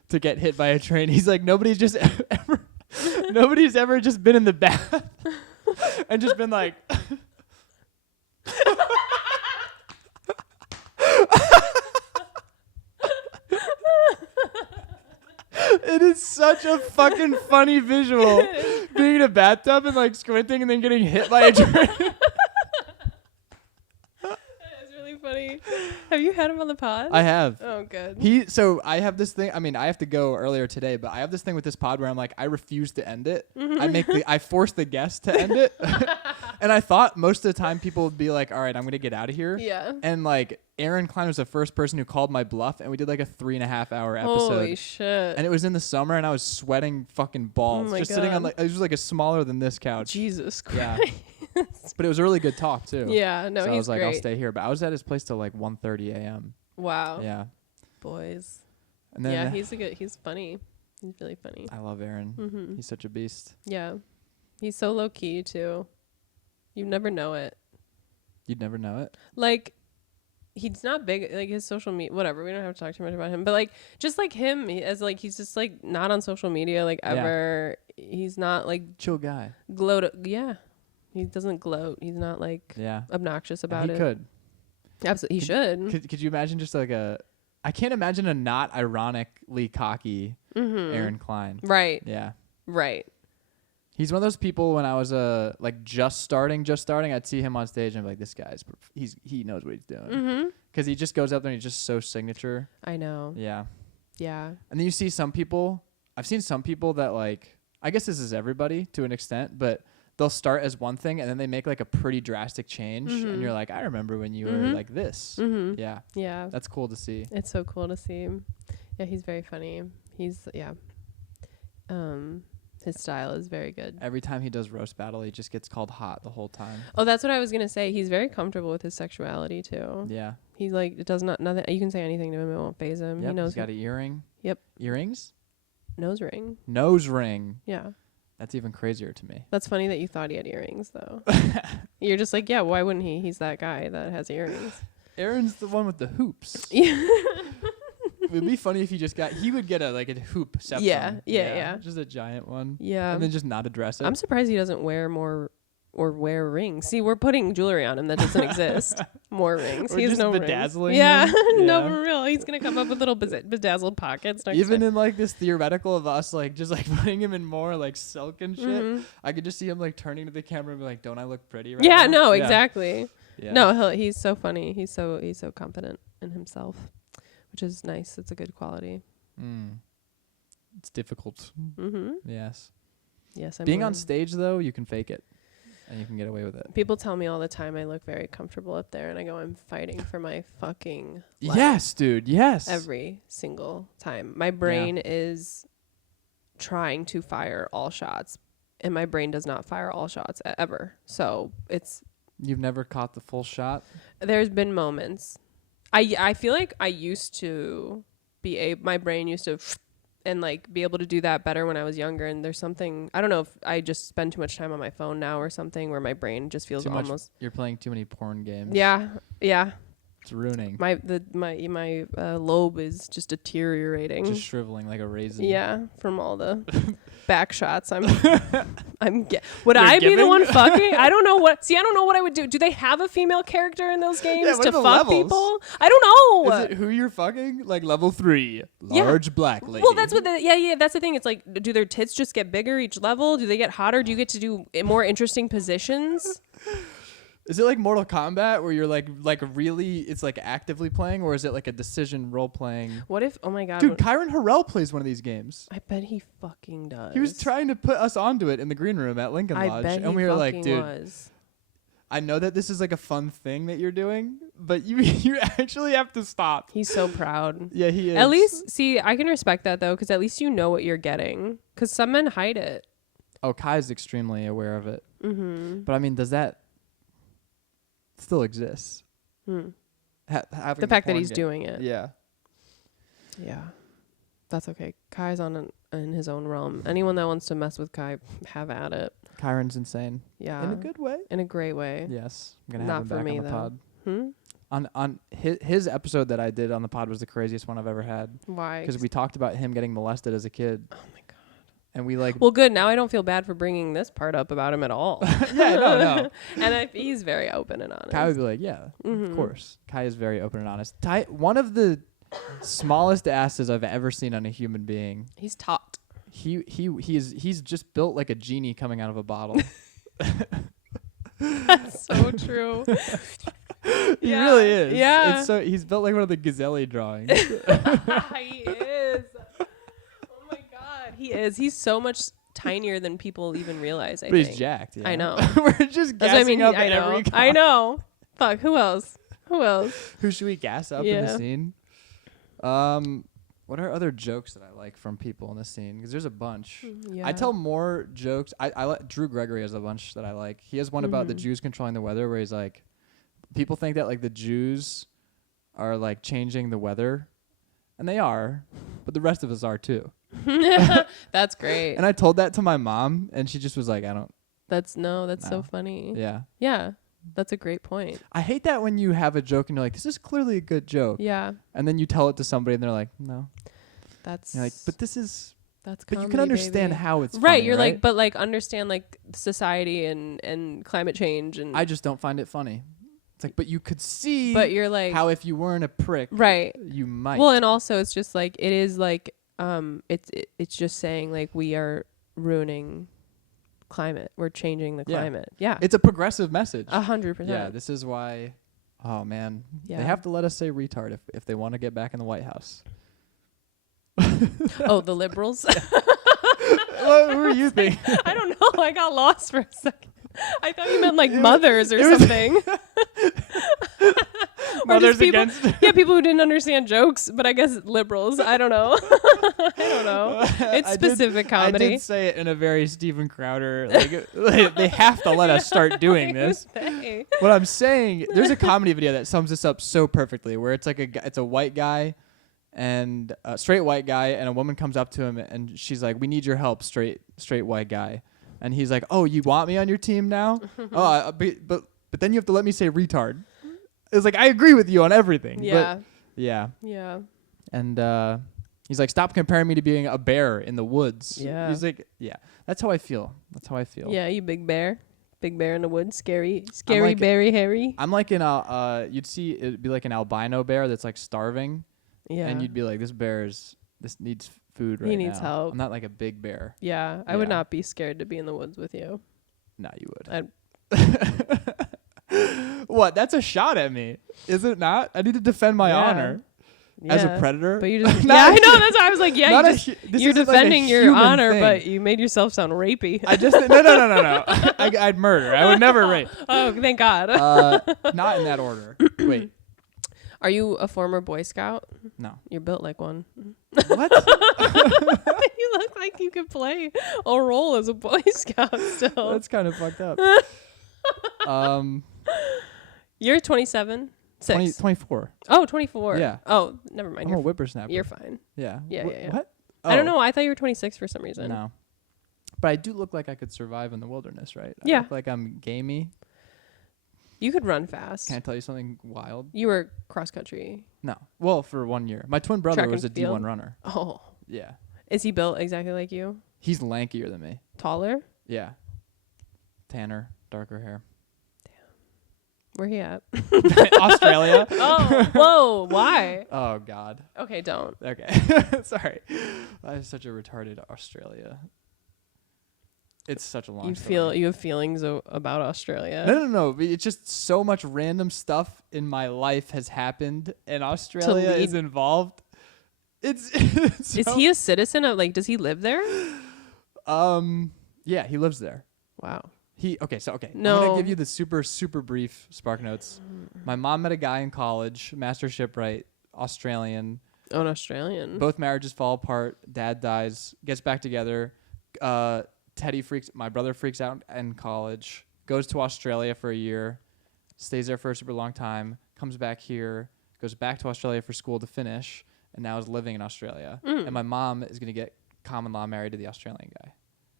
to get hit by a train. He's like, nobody's ever just been in the bath and just been like... It is such a fucking funny visual. Being in a bathtub and like squinting and then getting hit by a train. That's really funny. Have you had him on the pod? I have. Oh, good. So I have this thing. I mean, I have to go earlier today, but I have this thing with this pod where I'm like, I refuse to end it. I force the guest to end it. And I thought most of the time people would be like, all right, I'm going to get out of here. Yeah. And like, Aaron Klein was the first person who called my bluff, and we did like a 3.5-hour episode. Holy shit. And it was in the summer, and I was sweating fucking balls. Oh just God. sitting on like, it was like a smaller than this couch. Jesus Christ. Yeah. But it was a really good talk too. Yeah, no, so he's I was like, great. I'll stay here. But I was at his place till like 1:30 a.m. Wow. Yeah. Boys. And then yeah, he's funny. He's really funny. I love Aaron. Mm-hmm. He's such a beast. Yeah. He's so low key too. You never know it. You'd never know it. Like, he's not big, like his social media, whatever. We don't have to talk too much about him, but like, just like him, he's just like not on social media, like ever. Yeah. He's not like chill guy. Yeah. He doesn't gloat. He's not like obnoxious about it. He could. Absolutely. He should. Could you imagine just like I can't imagine a not ironically cocky Aaron Klein. Right. Yeah. Right. He's one of those people when I was like just starting, I'd see him on stage and I'd be like, this guy's he knows what he's doing. Because he just goes up there and he's just so signature. I know. Yeah. Yeah. And then you see some people, I've seen some people that like, I guess this is everybody to an extent, but they'll start as one thing and then they make like a pretty drastic change. And you're like, I remember when you were like this. Yeah. Yeah. That's cool to see. It's so cool to see. Yeah, he's very funny. He's, his style is very good. Every time he does roast battle, he just gets called hot the whole time. Oh, that's what I was gonna say. He's very comfortable with his sexuality too. Yeah. He's like, it does not nothing. You can say anything to him; it won't faze him. Yep, He knows. He's got an earring. Yep. Earrings. Nose ring. Nose ring. Yeah. That's even crazier to me. That's funny that you thought he had earrings, though. You're just like, yeah. Why wouldn't he? He's that guy that has earrings. Aaron's the one with the hoops. Yeah. It would be funny if he would get a hoop septum. Yeah. Just a giant one. Yeah. And then just not address it. I'm surprised he doesn't wear more or wear rings. See, we're putting jewelry on him that doesn't exist. More rings. Or he has just no bedazzling rings. Yeah. him. No, for real. He's going to come up with little bedazzled pockets. Even in like this theoretical of us, like just like putting him in more like silk and shit, I could just see him like turning to the camera and be like, don't I look pretty right now? Yeah, no, exactly. Yeah. No, he's so funny. He's so confident in himself, which is nice. It's a good quality. It's difficult. Yes. Yes. Being on stage though, you can fake it, and you can get away with it. People tell me all the time I look very comfortable up there, and I go, I'm fighting for my fucking life. Yes, dude. Yes. Every single time, my brain is trying to fire all shots, and my brain does not fire all shots ever. So You've never caught the full shot? There's been moments. I feel like I used to my brain used to and like be able to do that better when I was younger. And there's something, I don't know if I just spend too much time on my phone now or something where my brain just feels almost. You're playing too many porn games. Yeah. Yeah. It's ruining. My lobe is just deteriorating. Just shriveling like a raisin. Yeah, from all the back shots. Would I be the one fucking? I don't know what. See, I don't know what I would do. Do they have a female character in those games to fuck levels? People? I don't know. Is it who you're fucking? Like level 3, large black lady. Well, that's what. That's the thing. It's like, do their tits just get bigger each level? Do they get hotter? Do you get to do more interesting positions? Is it like Mortal Kombat where you're like really it's like actively playing, or is it like a decision role playing? What if, oh my God. Dude, Kyron Harrell plays one of these games. I bet he fucking does. He was trying to put us onto it in the green room at Lincoln Lodge. And we were like, dude, I know that this is like a fun thing that you're doing, but you actually have to stop. He's so proud. Yeah, he is. At least, see, I can respect that though, because at least you know what you're getting. Because some men hide it. Oh, Kai's extremely aware of it. But I mean, does that still exists? The fact that he's doing it. Yeah. Yeah. That's okay. Kai's in his own realm. Anyone that wants to mess with Kai, have at it. Kyron's insane. Yeah. In a good way. In a great way. Yes. I'm going to have him back on the pod. On his episode that I did on the pod was the craziest one I've ever had. Why? Because we talked about him getting molested as a kid. Oh my God. And we like. Well, good. Now I don't feel bad for bringing this part up about him at all. Yeah, no. And he's very open and honest. Kai would be like, yeah, of course. Kai is very open and honest. One of the smallest asses I've ever seen on a human being. He's taut. He's just built like a genie coming out of a bottle. That's so true. He really is. Yeah. He's built like one of the Gazelle drawings. He is. Oh my God. He is. He's so much tinier than people even realize. I think. He's jacked. Yeah. I know. We're just gassing up every. I know. Fuck. Who else? Who else? Who should we gas up in the scene? What are other jokes that I like from people in the scene? Because there's a bunch. Yeah. I tell more jokes. I like Drew Gregory has a bunch that I like. He has one about the Jews controlling the weather, where he's like, people think that like the Jews are like changing the weather, and they are, but the rest of us are too. That's great. And I told that to my mom, and she just was like, That's so funny. Yeah. Yeah. That's a great point. I hate that when you have a joke and you're like, this is clearly a good joke. Yeah. And then you tell it to somebody and they're like, no. You're like, but this is. That's but comedy, you can understand baby. how it's right. funny, You're right? like, but like understand like society and climate change and. I just don't find it funny. It's like, but you could see. But you're like how if you weren't a prick, right? You might. Well, and also it's just like it is like it's just saying like we are ruining climate. We're changing the climate. Yeah. It's a progressive message. 100%. Yeah. This is why. Oh man. Yeah. They have to let us say retard if they want to get back in the White House. Oh, the liberals. What were you thinking? I don't know. I got lost for a second. I thought you meant like mothers or something. Mothers people, against. Yeah, people who didn't understand jokes, but I guess liberals. I don't know. I don't know. It's specific comedy. I did say it in a very Steven Crowder. Like they have to let us start doing this. What I'm saying, there's a comedy video that sums this up so perfectly, where it's like it's a white guy and a straight white guy, and a woman comes up to him and she's like, "We need your help, straight white guy." And he's like, "Oh, you want me on your team now? Oh, but then you have to let me say retard." It's like, I agree with you on everything. Yeah. But yeah. Yeah. And he's like, "Stop comparing me to being a bear in the woods." Yeah. He's like, yeah, that's how I feel. Yeah, you big bear. Big bear in the woods. Scary, like, berry hairy. I'm like you'd see it'd be like an albino bear that's like starving. Yeah. And you'd be like, this needs food right now. He needs help. I'm not like a big bear. Yeah. I would not be scared to be in the woods with you. No, you would. What? That's a shot at me. Is it not? I need to defend my honor as a predator. But you just yeah, I know. That's why I was like, yeah, you're defending like your honor, thing. but you made yourself sound rapey. I just no. I'd murder. I would never rape. Oh, thank God. Not in that order. Wait. Are you a former Boy Scout? No. You're built like one. What? You look like you could play a role as a Boy Scout still. That's kind of fucked up. You're 27? 24. Oh, 24. Yeah. Oh, never mind. I'm a whippersnapper. You're fine. Yeah. Yeah. What? Oh. I don't know. I thought you were 26 for some reason. No. But I do look like I could survive in the wilderness, right? Yeah. I look like I'm gamey. You could run fast. Can I tell you something wild? You were cross country. No. Well, for 1 year. My twin brother Track was a and field? D1 runner. Oh. Yeah. Is he built exactly like you? He's lankier than me. Taller? Yeah. Tanner, darker hair. Where he at? Australia. Oh, whoa. Why? Oh, God. Okay, don't. Okay. Sorry. I have such a retarded Australia. It's such a long story. You have feelings about Australia. No. It's just so much random stuff in my life has happened, and Australia is involved. Is he a citizen of does he live there? Yeah, he lives there. Wow. Okay. No. I'm gonna give you the super brief Spark Notes. My mom met a guy in college, master shipwright, Australian. Oh, an Australian. Both marriages fall apart. Dad dies. Gets back together. My brother freaks out in college. Goes to Australia for a year. Stays there for a super long time. Comes back here. Goes back to Australia for school to finish. And now is living in Australia. And my mom is gonna get common law married to the Australian guy.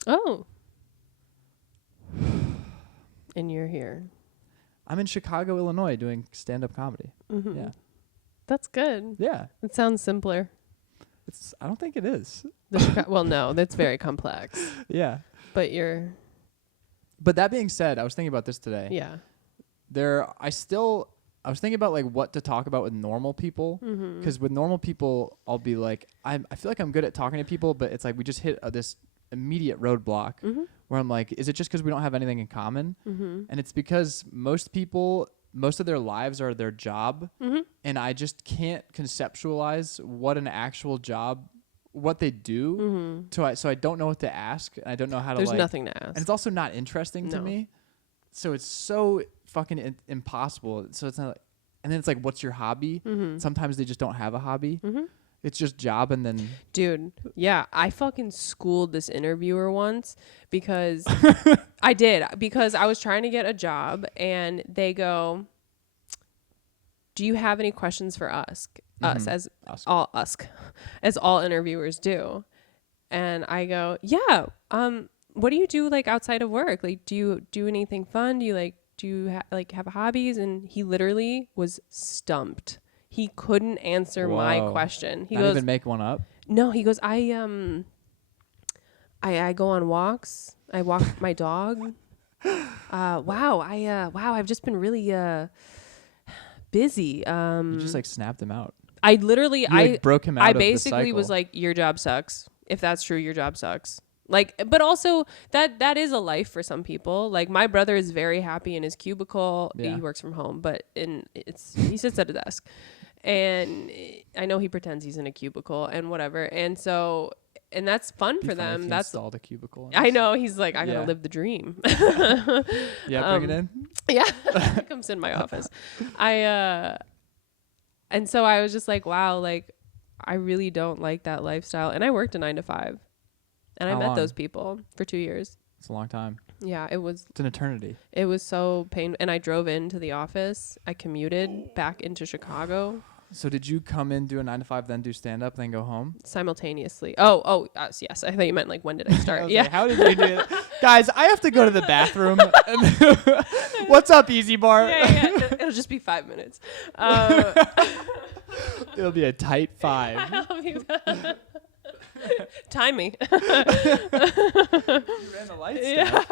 Oh. And you're here. I'm in Chicago, Illinois, doing stand-up comedy. Mm-hmm. Yeah. That's good. Yeah. It sounds simpler. I don't think it is. Well, no, that's very complex. Yeah. But that being said, I was thinking about this today. Yeah. I was thinking about what to talk about with normal people, because with normal people, I'll be like, I feel like I'm good at talking to people, but it's like we just hit this immediate roadblock where I'm like, is it just because we don't have anything in common? And it's because most of their lives are their job, and I just can't conceptualize what an actual job, what they do. So I don't know what to ask, and I don't know how to. There's nothing to ask, and it's also not interesting to me. So it's so fucking impossible. So it's not And then it's like, what's your hobby? Sometimes they just don't have a hobby. It's just job. And then dude, yeah, I fucking schooled this interviewer once because because I was trying to get a job and they go, do you have any questions for us? As all interviewers do. And I go, yeah. What do you do like outside of work? Like, do you do anything fun? Do you have hobbies? And he literally was stumped. He couldn't answer my question. He Not goes, even make one up. no, he goes, I go on walks. I walk my dog. I've just been really busy. You just like snapped him out. I literally You, like, broke him out I of the basically was cycle. like, your job sucks. If that's true, your job sucks. Like, but also that is a life for some people. Like, my brother is very happy in his cubicle. Yeah. He works from home, but he sits at a desk, and I know he pretends he's in a cubicle and whatever. And so, and that's fun for them. That's installed a cubicle. I know. He's like, I gotta live the dream. Yeah, bring it in. Yeah, he comes in my office. And so I was just like, wow, like I really don't like that lifestyle. And I worked a 9 to 5. And I met those people for 2 years. It's a long time. Yeah, it's an eternity. It was so painful. And I drove into the office. I commuted back into Chicago. So did you come in, do a 9 to 5, then do stand up, then go home? Simultaneously. Yes. I thought you meant like, when did I start? Yeah. Like, how did you do it? Guys, I have to go to the bathroom. What's up, Easy Bar? Yeah. It'll just be 5 minutes. It'll be a tight 5. Time me. You ran the lights. Yeah.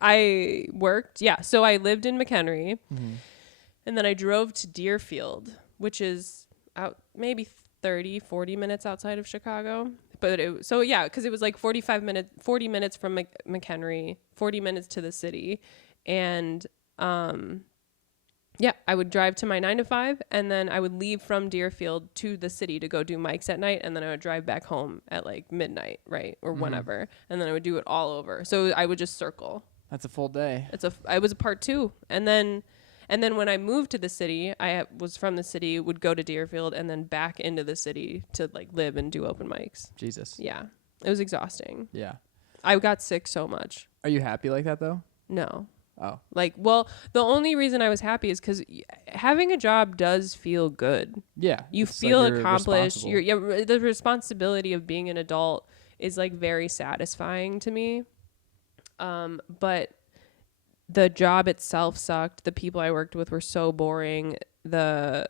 I worked. Yeah. So I lived in McHenry, and then I drove to Deerfield, which is out maybe 40 minutes outside of Chicago. But because it was like 40 minutes from McHenry, 40 minutes to the city. And, I would drive to my 9 to 5, and then I would leave from Deerfield to the city to go do mics at night, and then I would drive back home at like midnight, right, or whenever, and then I would do it all over. So I would just circle. That's a full day. I was a part 2, and then when I moved to the city, I was from the city, would go to Deerfield, and then back into the city to like live and do open mics. Jesus. Yeah, it was exhausting. Yeah. I got sick so much. Are you happy like that though? No. Oh. Like, well, the only reason I was happy is because having a job does feel good. Yeah. You feel like accomplished. The responsibility of being an adult is like very satisfying to me. But the job itself sucked. The people I worked with were so boring. The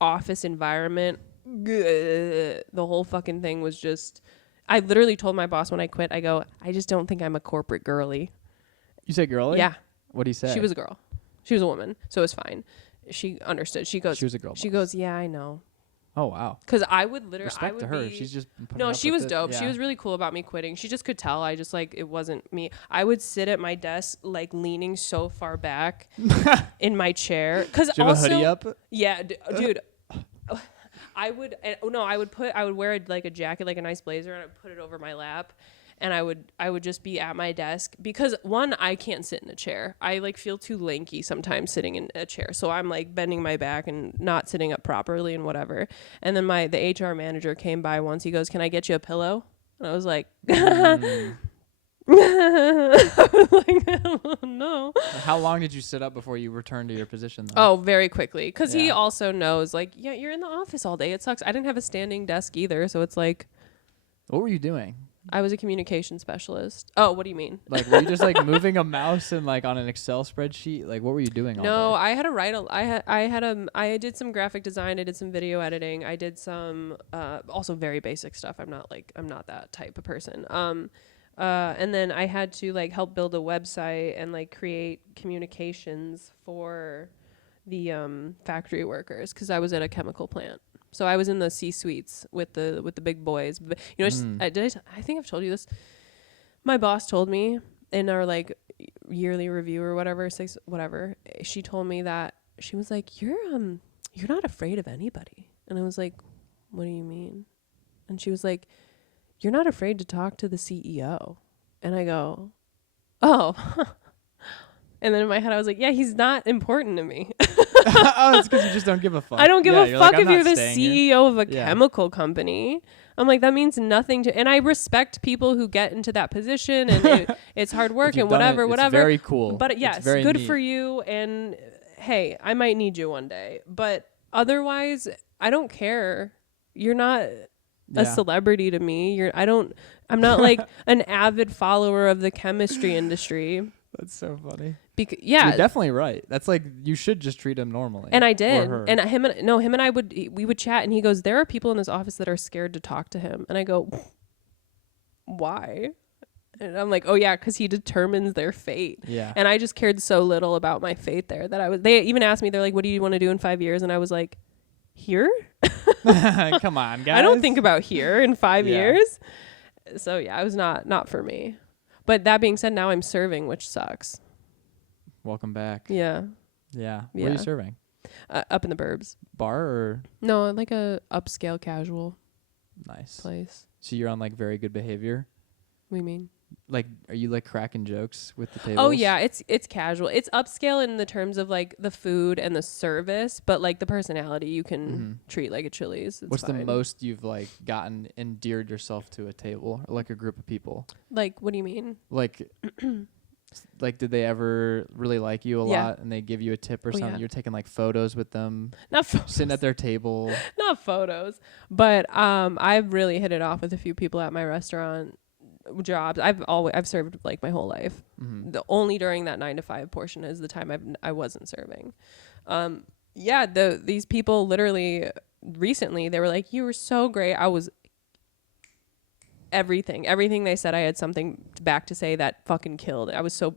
office environment, the whole fucking thing was just, I literally told my boss when I quit, I go, I just don't think I'm a corporate girly. You say girly? Yeah. What do you say? She was a girl. She was a woman. So it was fine. She understood. She goes, she was a girl. She goes, yeah, I know. Oh, wow. Because I would literally, respect to her. She's just no, she was dope. Yeah. She was really cool about me quitting. She just could tell. I just like, it wasn't me. I would sit at my desk, like leaning so far back in my chair. Because also, have a hoodie up? Yeah, dude. I would wear like a jacket, like a nice blazer, and I'd put it over my lap. And I would just be at my desk because one, I can't sit in a chair. I like feel too lanky sometimes sitting in a chair. So I'm like bending my back and not sitting up properly and whatever. And then the HR manager came by once. He goes, "Can I get you a pillow?" And I was like, no. How long did you sit up before you returned to your position though? Oh, very quickly. Because he also knows like, yeah, you're in the office all day. It sucks. I didn't have a standing desk either. So it's like. What were you doing? I was a communication specialist. Oh, what do you mean? Like, were you just like moving a mouse and like on an Excel spreadsheet? Like, what were you doing all day? No, I had to write I did some graphic design. I did some video editing. I did some also very basic stuff. I'm not that type of person. And then I had to like help build a website and like create communications for the factory workers because I was at a chemical plant. So I was in the C-suites with the big boys. But, you know, I think I've told you this. My boss told me in our like yearly review or whatever, she told me that she was like, you're not afraid of anybody. And I was like, what do you mean? And she was like, you're not afraid to talk to the CEO. And I go, oh, And then in my head, I was like, yeah, he's not important to me. Oh, it's because you just don't give a fuck. I don't give a fuck if you're the CEO of a Yeah. chemical company. I'm like, that means nothing to, and I respect people who get into that position, and it's hard work and whatever. It's very cool. But yes, good neat. For you. And hey, I might need you one day, but otherwise, I don't care. You're not a celebrity to me. I'm not like an avid follower of the chemistry industry. That's so funny. You're definitely right. That's like, you should just treat him normally. And I did. And him and I we would chat, and he goes, there are people in this office that are scared to talk to him. And I go, why? And I'm like, oh yeah, because he determines their fate. Yeah. And I just cared so little about my fate there that they even asked me, they're like, what do you want to do in 5 years? And I was like, here? Come on, guys. I don't think about here in 5 years. So yeah, it was not for me. But that being said, now I'm serving, which sucks. Welcome back. Yeah. Yeah. Where are you serving? Up in the burbs. Bar or? No, like a upscale casual. Nice. Place. So you're on like very good behavior? What do you mean? Like, are you like cracking jokes with the tables? Oh yeah, it's casual. It's upscale in the terms of like the food and the service, but like the personality you can treat like a Chili's. What's fine. The most you've like gotten endeared yourself to a table or like a group of people? Like, what do you mean? Like, like did they ever really like you a lot and they give you a tip or something? Yeah. You're taking like photos with them, not photos. Sitting at their table. Not photos, but I've really hit it off with a few people at my restaurant jobs. I've served like my whole life. The only during that 9 to 5 portion is the time I wasn't serving. These people literally recently, they were like, you were so great. I was everything they said. I had something back to say that fucking killed. I was so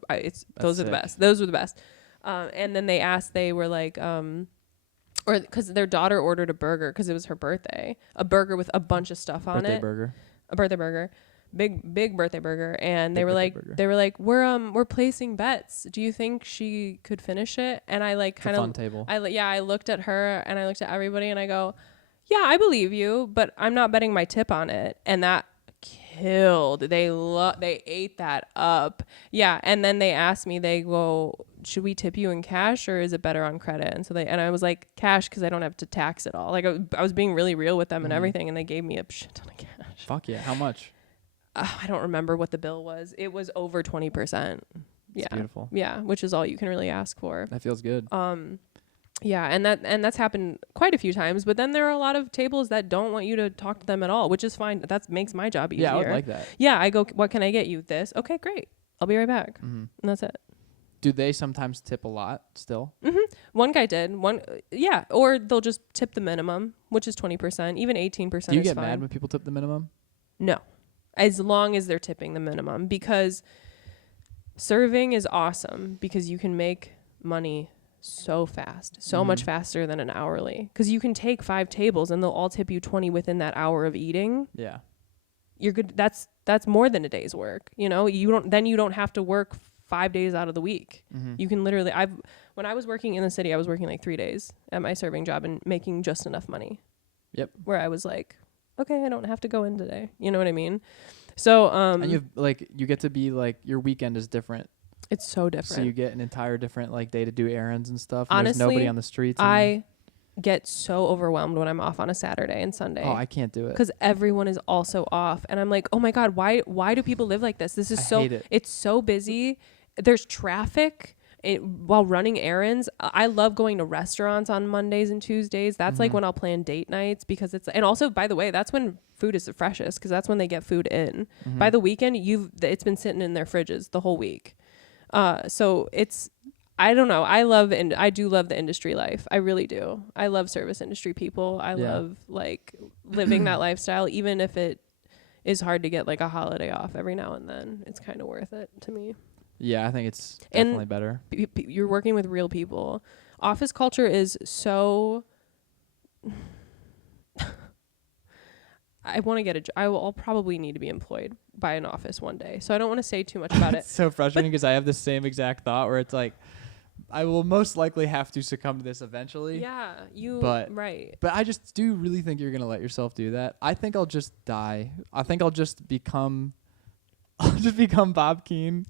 those are the best. Those were the best. And then they were like, or because their daughter ordered a burger because it was her birthday, a burger with a bunch of stuff on it. A birthday burger. Big birthday burger, and they were like, we're placing bets. Do you think she could finish it? And I like kind of fun table. I looked at her and I looked at everybody and I go, yeah, I believe you, but I'm not betting my tip on it. And that killed. They ate that up. Yeah, and then they asked me, they go, should we tip you in cash or is it better on credit? And I was like, cash, because I don't have to tax it all. Like I was being really real with them and everything, and they gave me a shit ton of cash. Fuck yeah! How much? I don't remember what the bill was. It was over 20%. Yeah. It's beautiful. Yeah, which is all you can really ask for. That feels good. Yeah, and that's happened quite a few times, but then there are a lot of tables that don't want you to talk to them at all, which is fine. That makes my job easier. Yeah, I would like that. Yeah, I go, what can I get you? This? Okay, great. I'll be right back. And that's it. Do they sometimes tip a lot still? One guy did. Or they'll just tip the minimum, which is 20%. Even 18% is fine. Do you get mad when people tip the minimum? No. As long as they're tipping the minimum, because serving is awesome because you can make money so fast, so much faster than an hourly, because you can take 5 tables and they'll all tip you 20 within that hour of eating. Yeah. You're good. That's more than a day's work. You don't have to work 5 days out of the week. You can literally, when I was working in the city, I was working like 3 days at my serving job and making just enough money. Yep. Where I was like, okay, I don't have to go in today. You know what I mean? So, and you get to be like, your weekend is different. It's so different. So you get an entire different like day to do errands and stuff. And honestly, there's nobody on the streets. I get so overwhelmed when I'm off on a Saturday and Sunday. Oh, I can't do it. Because everyone is also off. And I'm like, oh my God, why do people live like this? This is it's so busy. There's traffic. While running errands. I love going to restaurants on Mondays and Tuesdays. That's like when I'll plan date nights, because and also, by the way, that's when food is the freshest, because that's when they get food in. By the weekend, it's been sitting in their fridges the whole week. So I don't know. I do love the industry life. I really do. I love service industry people. I love like living that lifestyle, even if it is hard to get like a holiday off every now and then. It's kind of worth it to me. Yeah, I think it's definitely better. You're working with real people. Office culture is so... I'll probably need to be employed by an office one day, so I don't want to say too much about it. It's so frustrating because I have the same exact thought where it's like, I will most likely have to succumb to this eventually. Yeah, right. But I just do really think you're going to let yourself do that. I think I'll just die. I think I'll just become Bob Keane.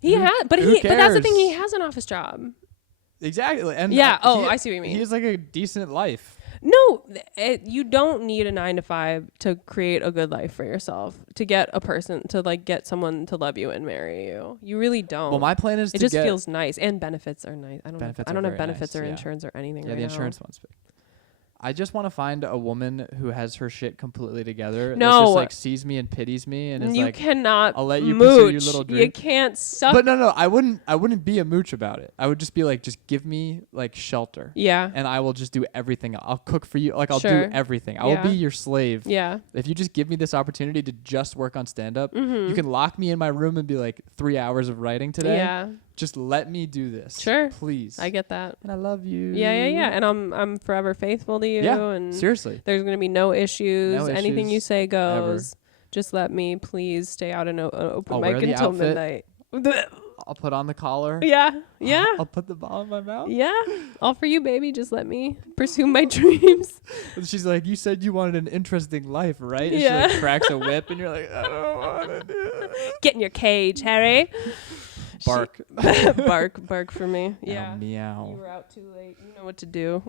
He has, but who but that's the thing. cares? He has an office job. Exactly. And Yeah. I see what you mean. He has like a decent life. No, you don't need a 9 to 5 to create a good life for yourself, to get a person, to like get someone to love you and marry you. You really don't. Well, my plan is it just feels nice, and benefits are nice. I don't have benefits or insurance or anything right now. Yeah, the insurance one's big. I just want to find a woman who has her shit completely together. No. That just like sees me and pities me and is you like, cannot I'll let you mooch. pursue your little dream. You can't suck. But no, I wouldn't be a mooch about it. I would just be like, just give me like shelter. Yeah. And I will just do everything. I'll cook for you. Like I'll Sure. do everything. I will be your slave. Yeah. If you just give me this opportunity to just work on stand up, you can lock me in my room and be like 3 hours of writing today. Yeah. Just let me do this. Sure. Please. I get that. And I love you. Yeah. And I'm forever faithful to you. Yeah. And Seriously. there's going to be no issues. No Anything issues you say goes. ever. Just let me please stay out and open I'll mic wear the until outfit. midnight. I'll put on the collar. Yeah. Yeah. I'll put the ball in my mouth. Yeah. All for you, baby. Just let me pursue my dreams. She's like, you said you wanted an interesting life, right? And Yeah. she like cracks a whip and you're like, I don't want to do it. Get in your cage, Harry. Bark. Bark for me. Yeah. Meow. You were out too late. You know what to do.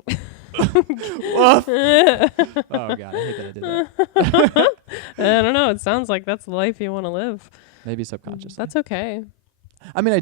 Woof. Oh god, I hate that I did that. I don't know. It sounds like that's the life you want to live. Maybe subconsciously. That's okay. I mean,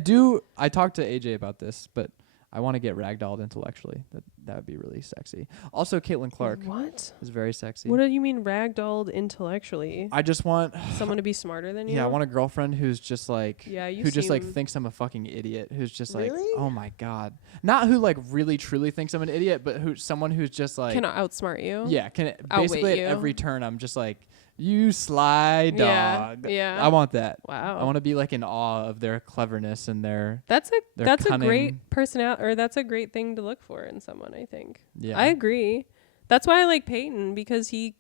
I talked to AJ about this, but I want to get ragdolled intellectually. That would be really sexy. Also, Caitlin Clark What? is very sexy. What do you mean ragdolled intellectually? I just want Someone to be smarter than you? Yeah, I want a girlfriend who's just like who just like seem- thinks I'm a fucking idiot. Who's just like, Really? oh my god, not who like really truly thinks I'm an idiot, but someone who's just like Can outsmart you? yeah, can Outwit basically at you. every turn I'm just like, you sly dog. Yeah. I want that. Wow. I want to be like in awe of their cleverness and their That's a cunning. great personality, or that's a great thing to look for in someone, I think. Yeah. I agree. That's why I like Peyton, because he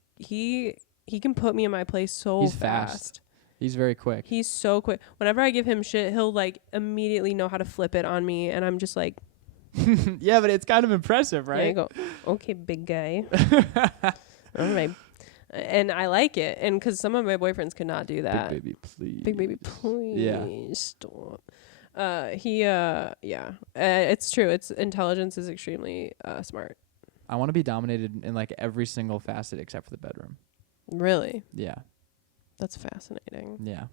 can put me in my place so He's fast. fast. He's very quick. He's so quick. Whenever I give him shit, he'll like immediately know how to flip it on me, and I'm just like, Yeah, but it's kind of impressive, yeah, I right? go, okay, big guy. All right. And I like it, and because some of my boyfriends could not do that. Big baby, please. Big baby, please Yeah. stop. It's true. It's intelligence is extremely smart. I want to be dominated in like every single facet except for the bedroom. Really, Yeah. that's fascinating. Yeah.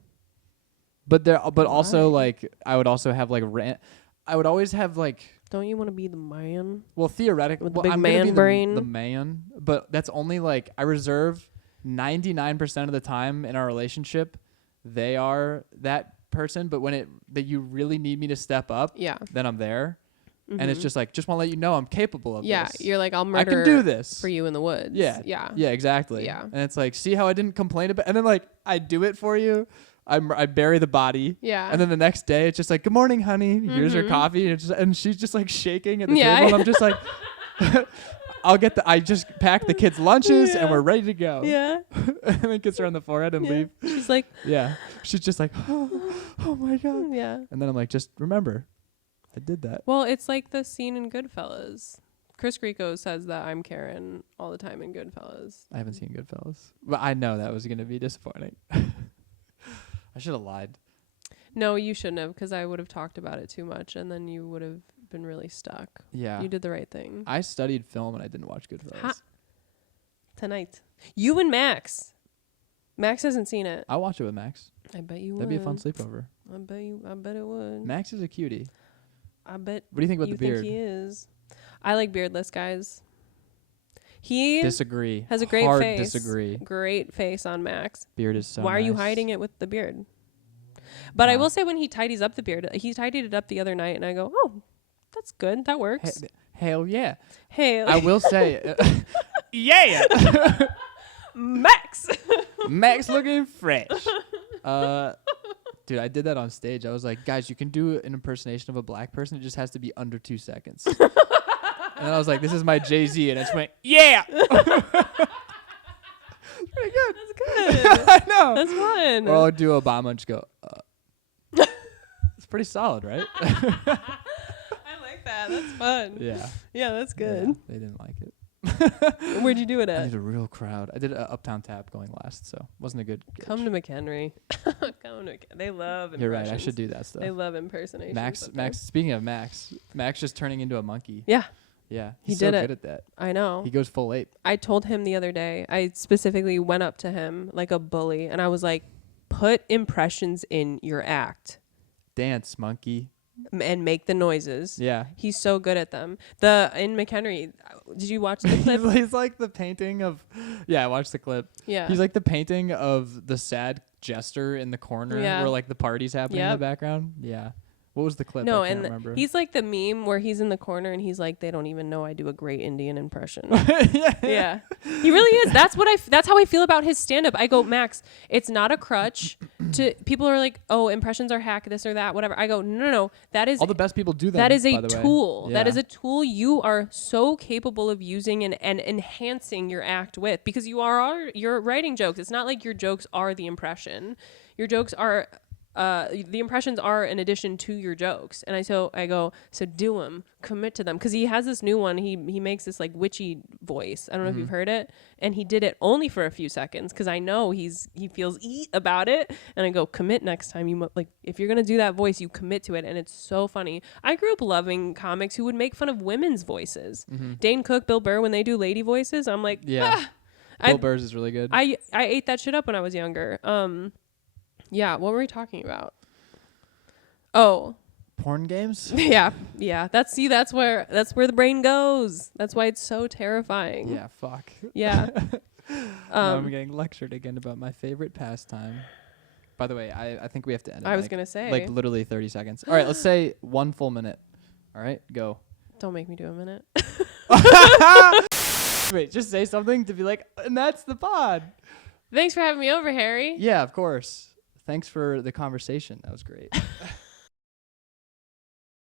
But also Why? like I would also have like I would always have like Don't you want to be the man? well theoretically With the well, big I'm gonna man be brain? the man, but that's only like I reserve 99% of the time in our relationship they are that person, but when that you really need me to step up, Yeah. then I'm there. Mm-hmm. And it's just like just want to let you know I'm capable of Yeah, this. you're like, I'll I murder can do this. for you in the woods. Yeah. Yeah. Yeah, exactly. Yeah. And it's like, see how I didn't complain about, and then like I do it for you. I bury the body. Yeah. And then the next day it's just like, good morning, honey. Here's your Mhm. coffee. And she's just like shaking at the Yeah. table. And I'm just like, I just pack the kids' lunches and Yeah. we're ready to go. Yeah. And then kiss her on the forehead and Yeah. leave. She's like, Yeah. She's just like, oh my God. yeah. And then I'm like, just remember, I did that. Well, it's like the scene in Goodfellas. Chris Grieco says that I'm Karen all the time in Goodfellas. I haven't seen Goodfellas. But I know that was going to be disappointing. I should have lied. No, you shouldn't have, because I would have talked about it too much, and then you would have been really stuck. Yeah. You did the right thing. I studied film and I didn't watch Goodfellas. Tonight. You and Max. Max hasn't seen it. I'll watch it with Max. I bet you That'd would. be a fun sleepover. I bet it would. Max is a cutie. I bet What do you think about you the beard? think he is. I like beardless guys. He Disagree. has a great Hard face. disagree. Great face on Max. Beard is so Why are you nice. hiding it with the beard? But I Wow. will say, when he tidies up the beard, he tidied it up the other night, and I go, oh, that's good. That works. Hell yeah. Hey, I will say, yeah. Max. Max looking fresh. Dude, I did that on stage. I was like, guys, you can do an impersonation of a black person. It just has to be under 2 seconds. And then I was like, this is my Jay-Z. And I just went, yeah. Pretty good. That's good. I know. That's fun. Or I'll do Obama and just go, it's pretty solid, right? I like that. That's fun. Yeah. Yeah, that's good. Yeah, they didn't like it. Where'd you do it I at? did a real crowd. I did a Uptown Tap going last, so wasn't a good. Come to McHenry. They love impressions. You're right. I should do that stuff. They love impersonations. Max. Speaking of Max just turning into a monkey. Yeah. Yeah. He He's did so it. good at that. I know. He goes full ape. I told him the other day, I specifically went up to him like a bully and I was like, put impressions in your act. Dance, monkey. And make the noises. Yeah. He's so good at them. In McHenry, did you watch the clip? He's like the painting of, I watched the clip. Yeah. He's like the painting of the sad jester in the corner where like the party's happening in the background. Yeah. What was the clip? No, I can't and remember. he's like the meme where he's in the corner and he's like, they don't even know I do a great Indian impression. Yeah. He really is. That's how I feel about his stand up. I go, Max, it's not a crutch to people are like, oh, impressions are hack, this or that, whatever. I go, no. That is all the best people do that. That is a tool. Yeah. That is a tool you are so capable of using and enhancing your act with because you're writing jokes. It's not like your jokes are the impression. Your jokes are the impressions are an addition to your jokes. And I go, so do them, commit to them. Cause he has this new one. He makes this like witchy voice. I don't know if you've heard it. And he did it only for a few seconds. Cause I know he feels about it. And I go, commit next time. If you're going to do that voice, you commit to it. And it's so funny. I grew up loving comics who would make fun of women's voices. Dane Cook, Bill Burr, when they do lady voices, I'm like, Bill Burr's is really good. I ate that shit up when I was younger. Yeah, what were we talking about? Oh, porn games? Yeah. That's where the brain goes. That's why it's so terrifying. Yeah, fuck. Yeah. Now I'm getting lectured again about my favorite pastime. By the way, I think we have to end it. I was gonna say like literally 30 seconds. All right, let's say 1 full minute. All right, go. Don't make me do a minute. Wait, just say something to be like, and that's the pod. Thanks for having me over, Harry. Yeah, of course. Thanks for the conversation. That was great.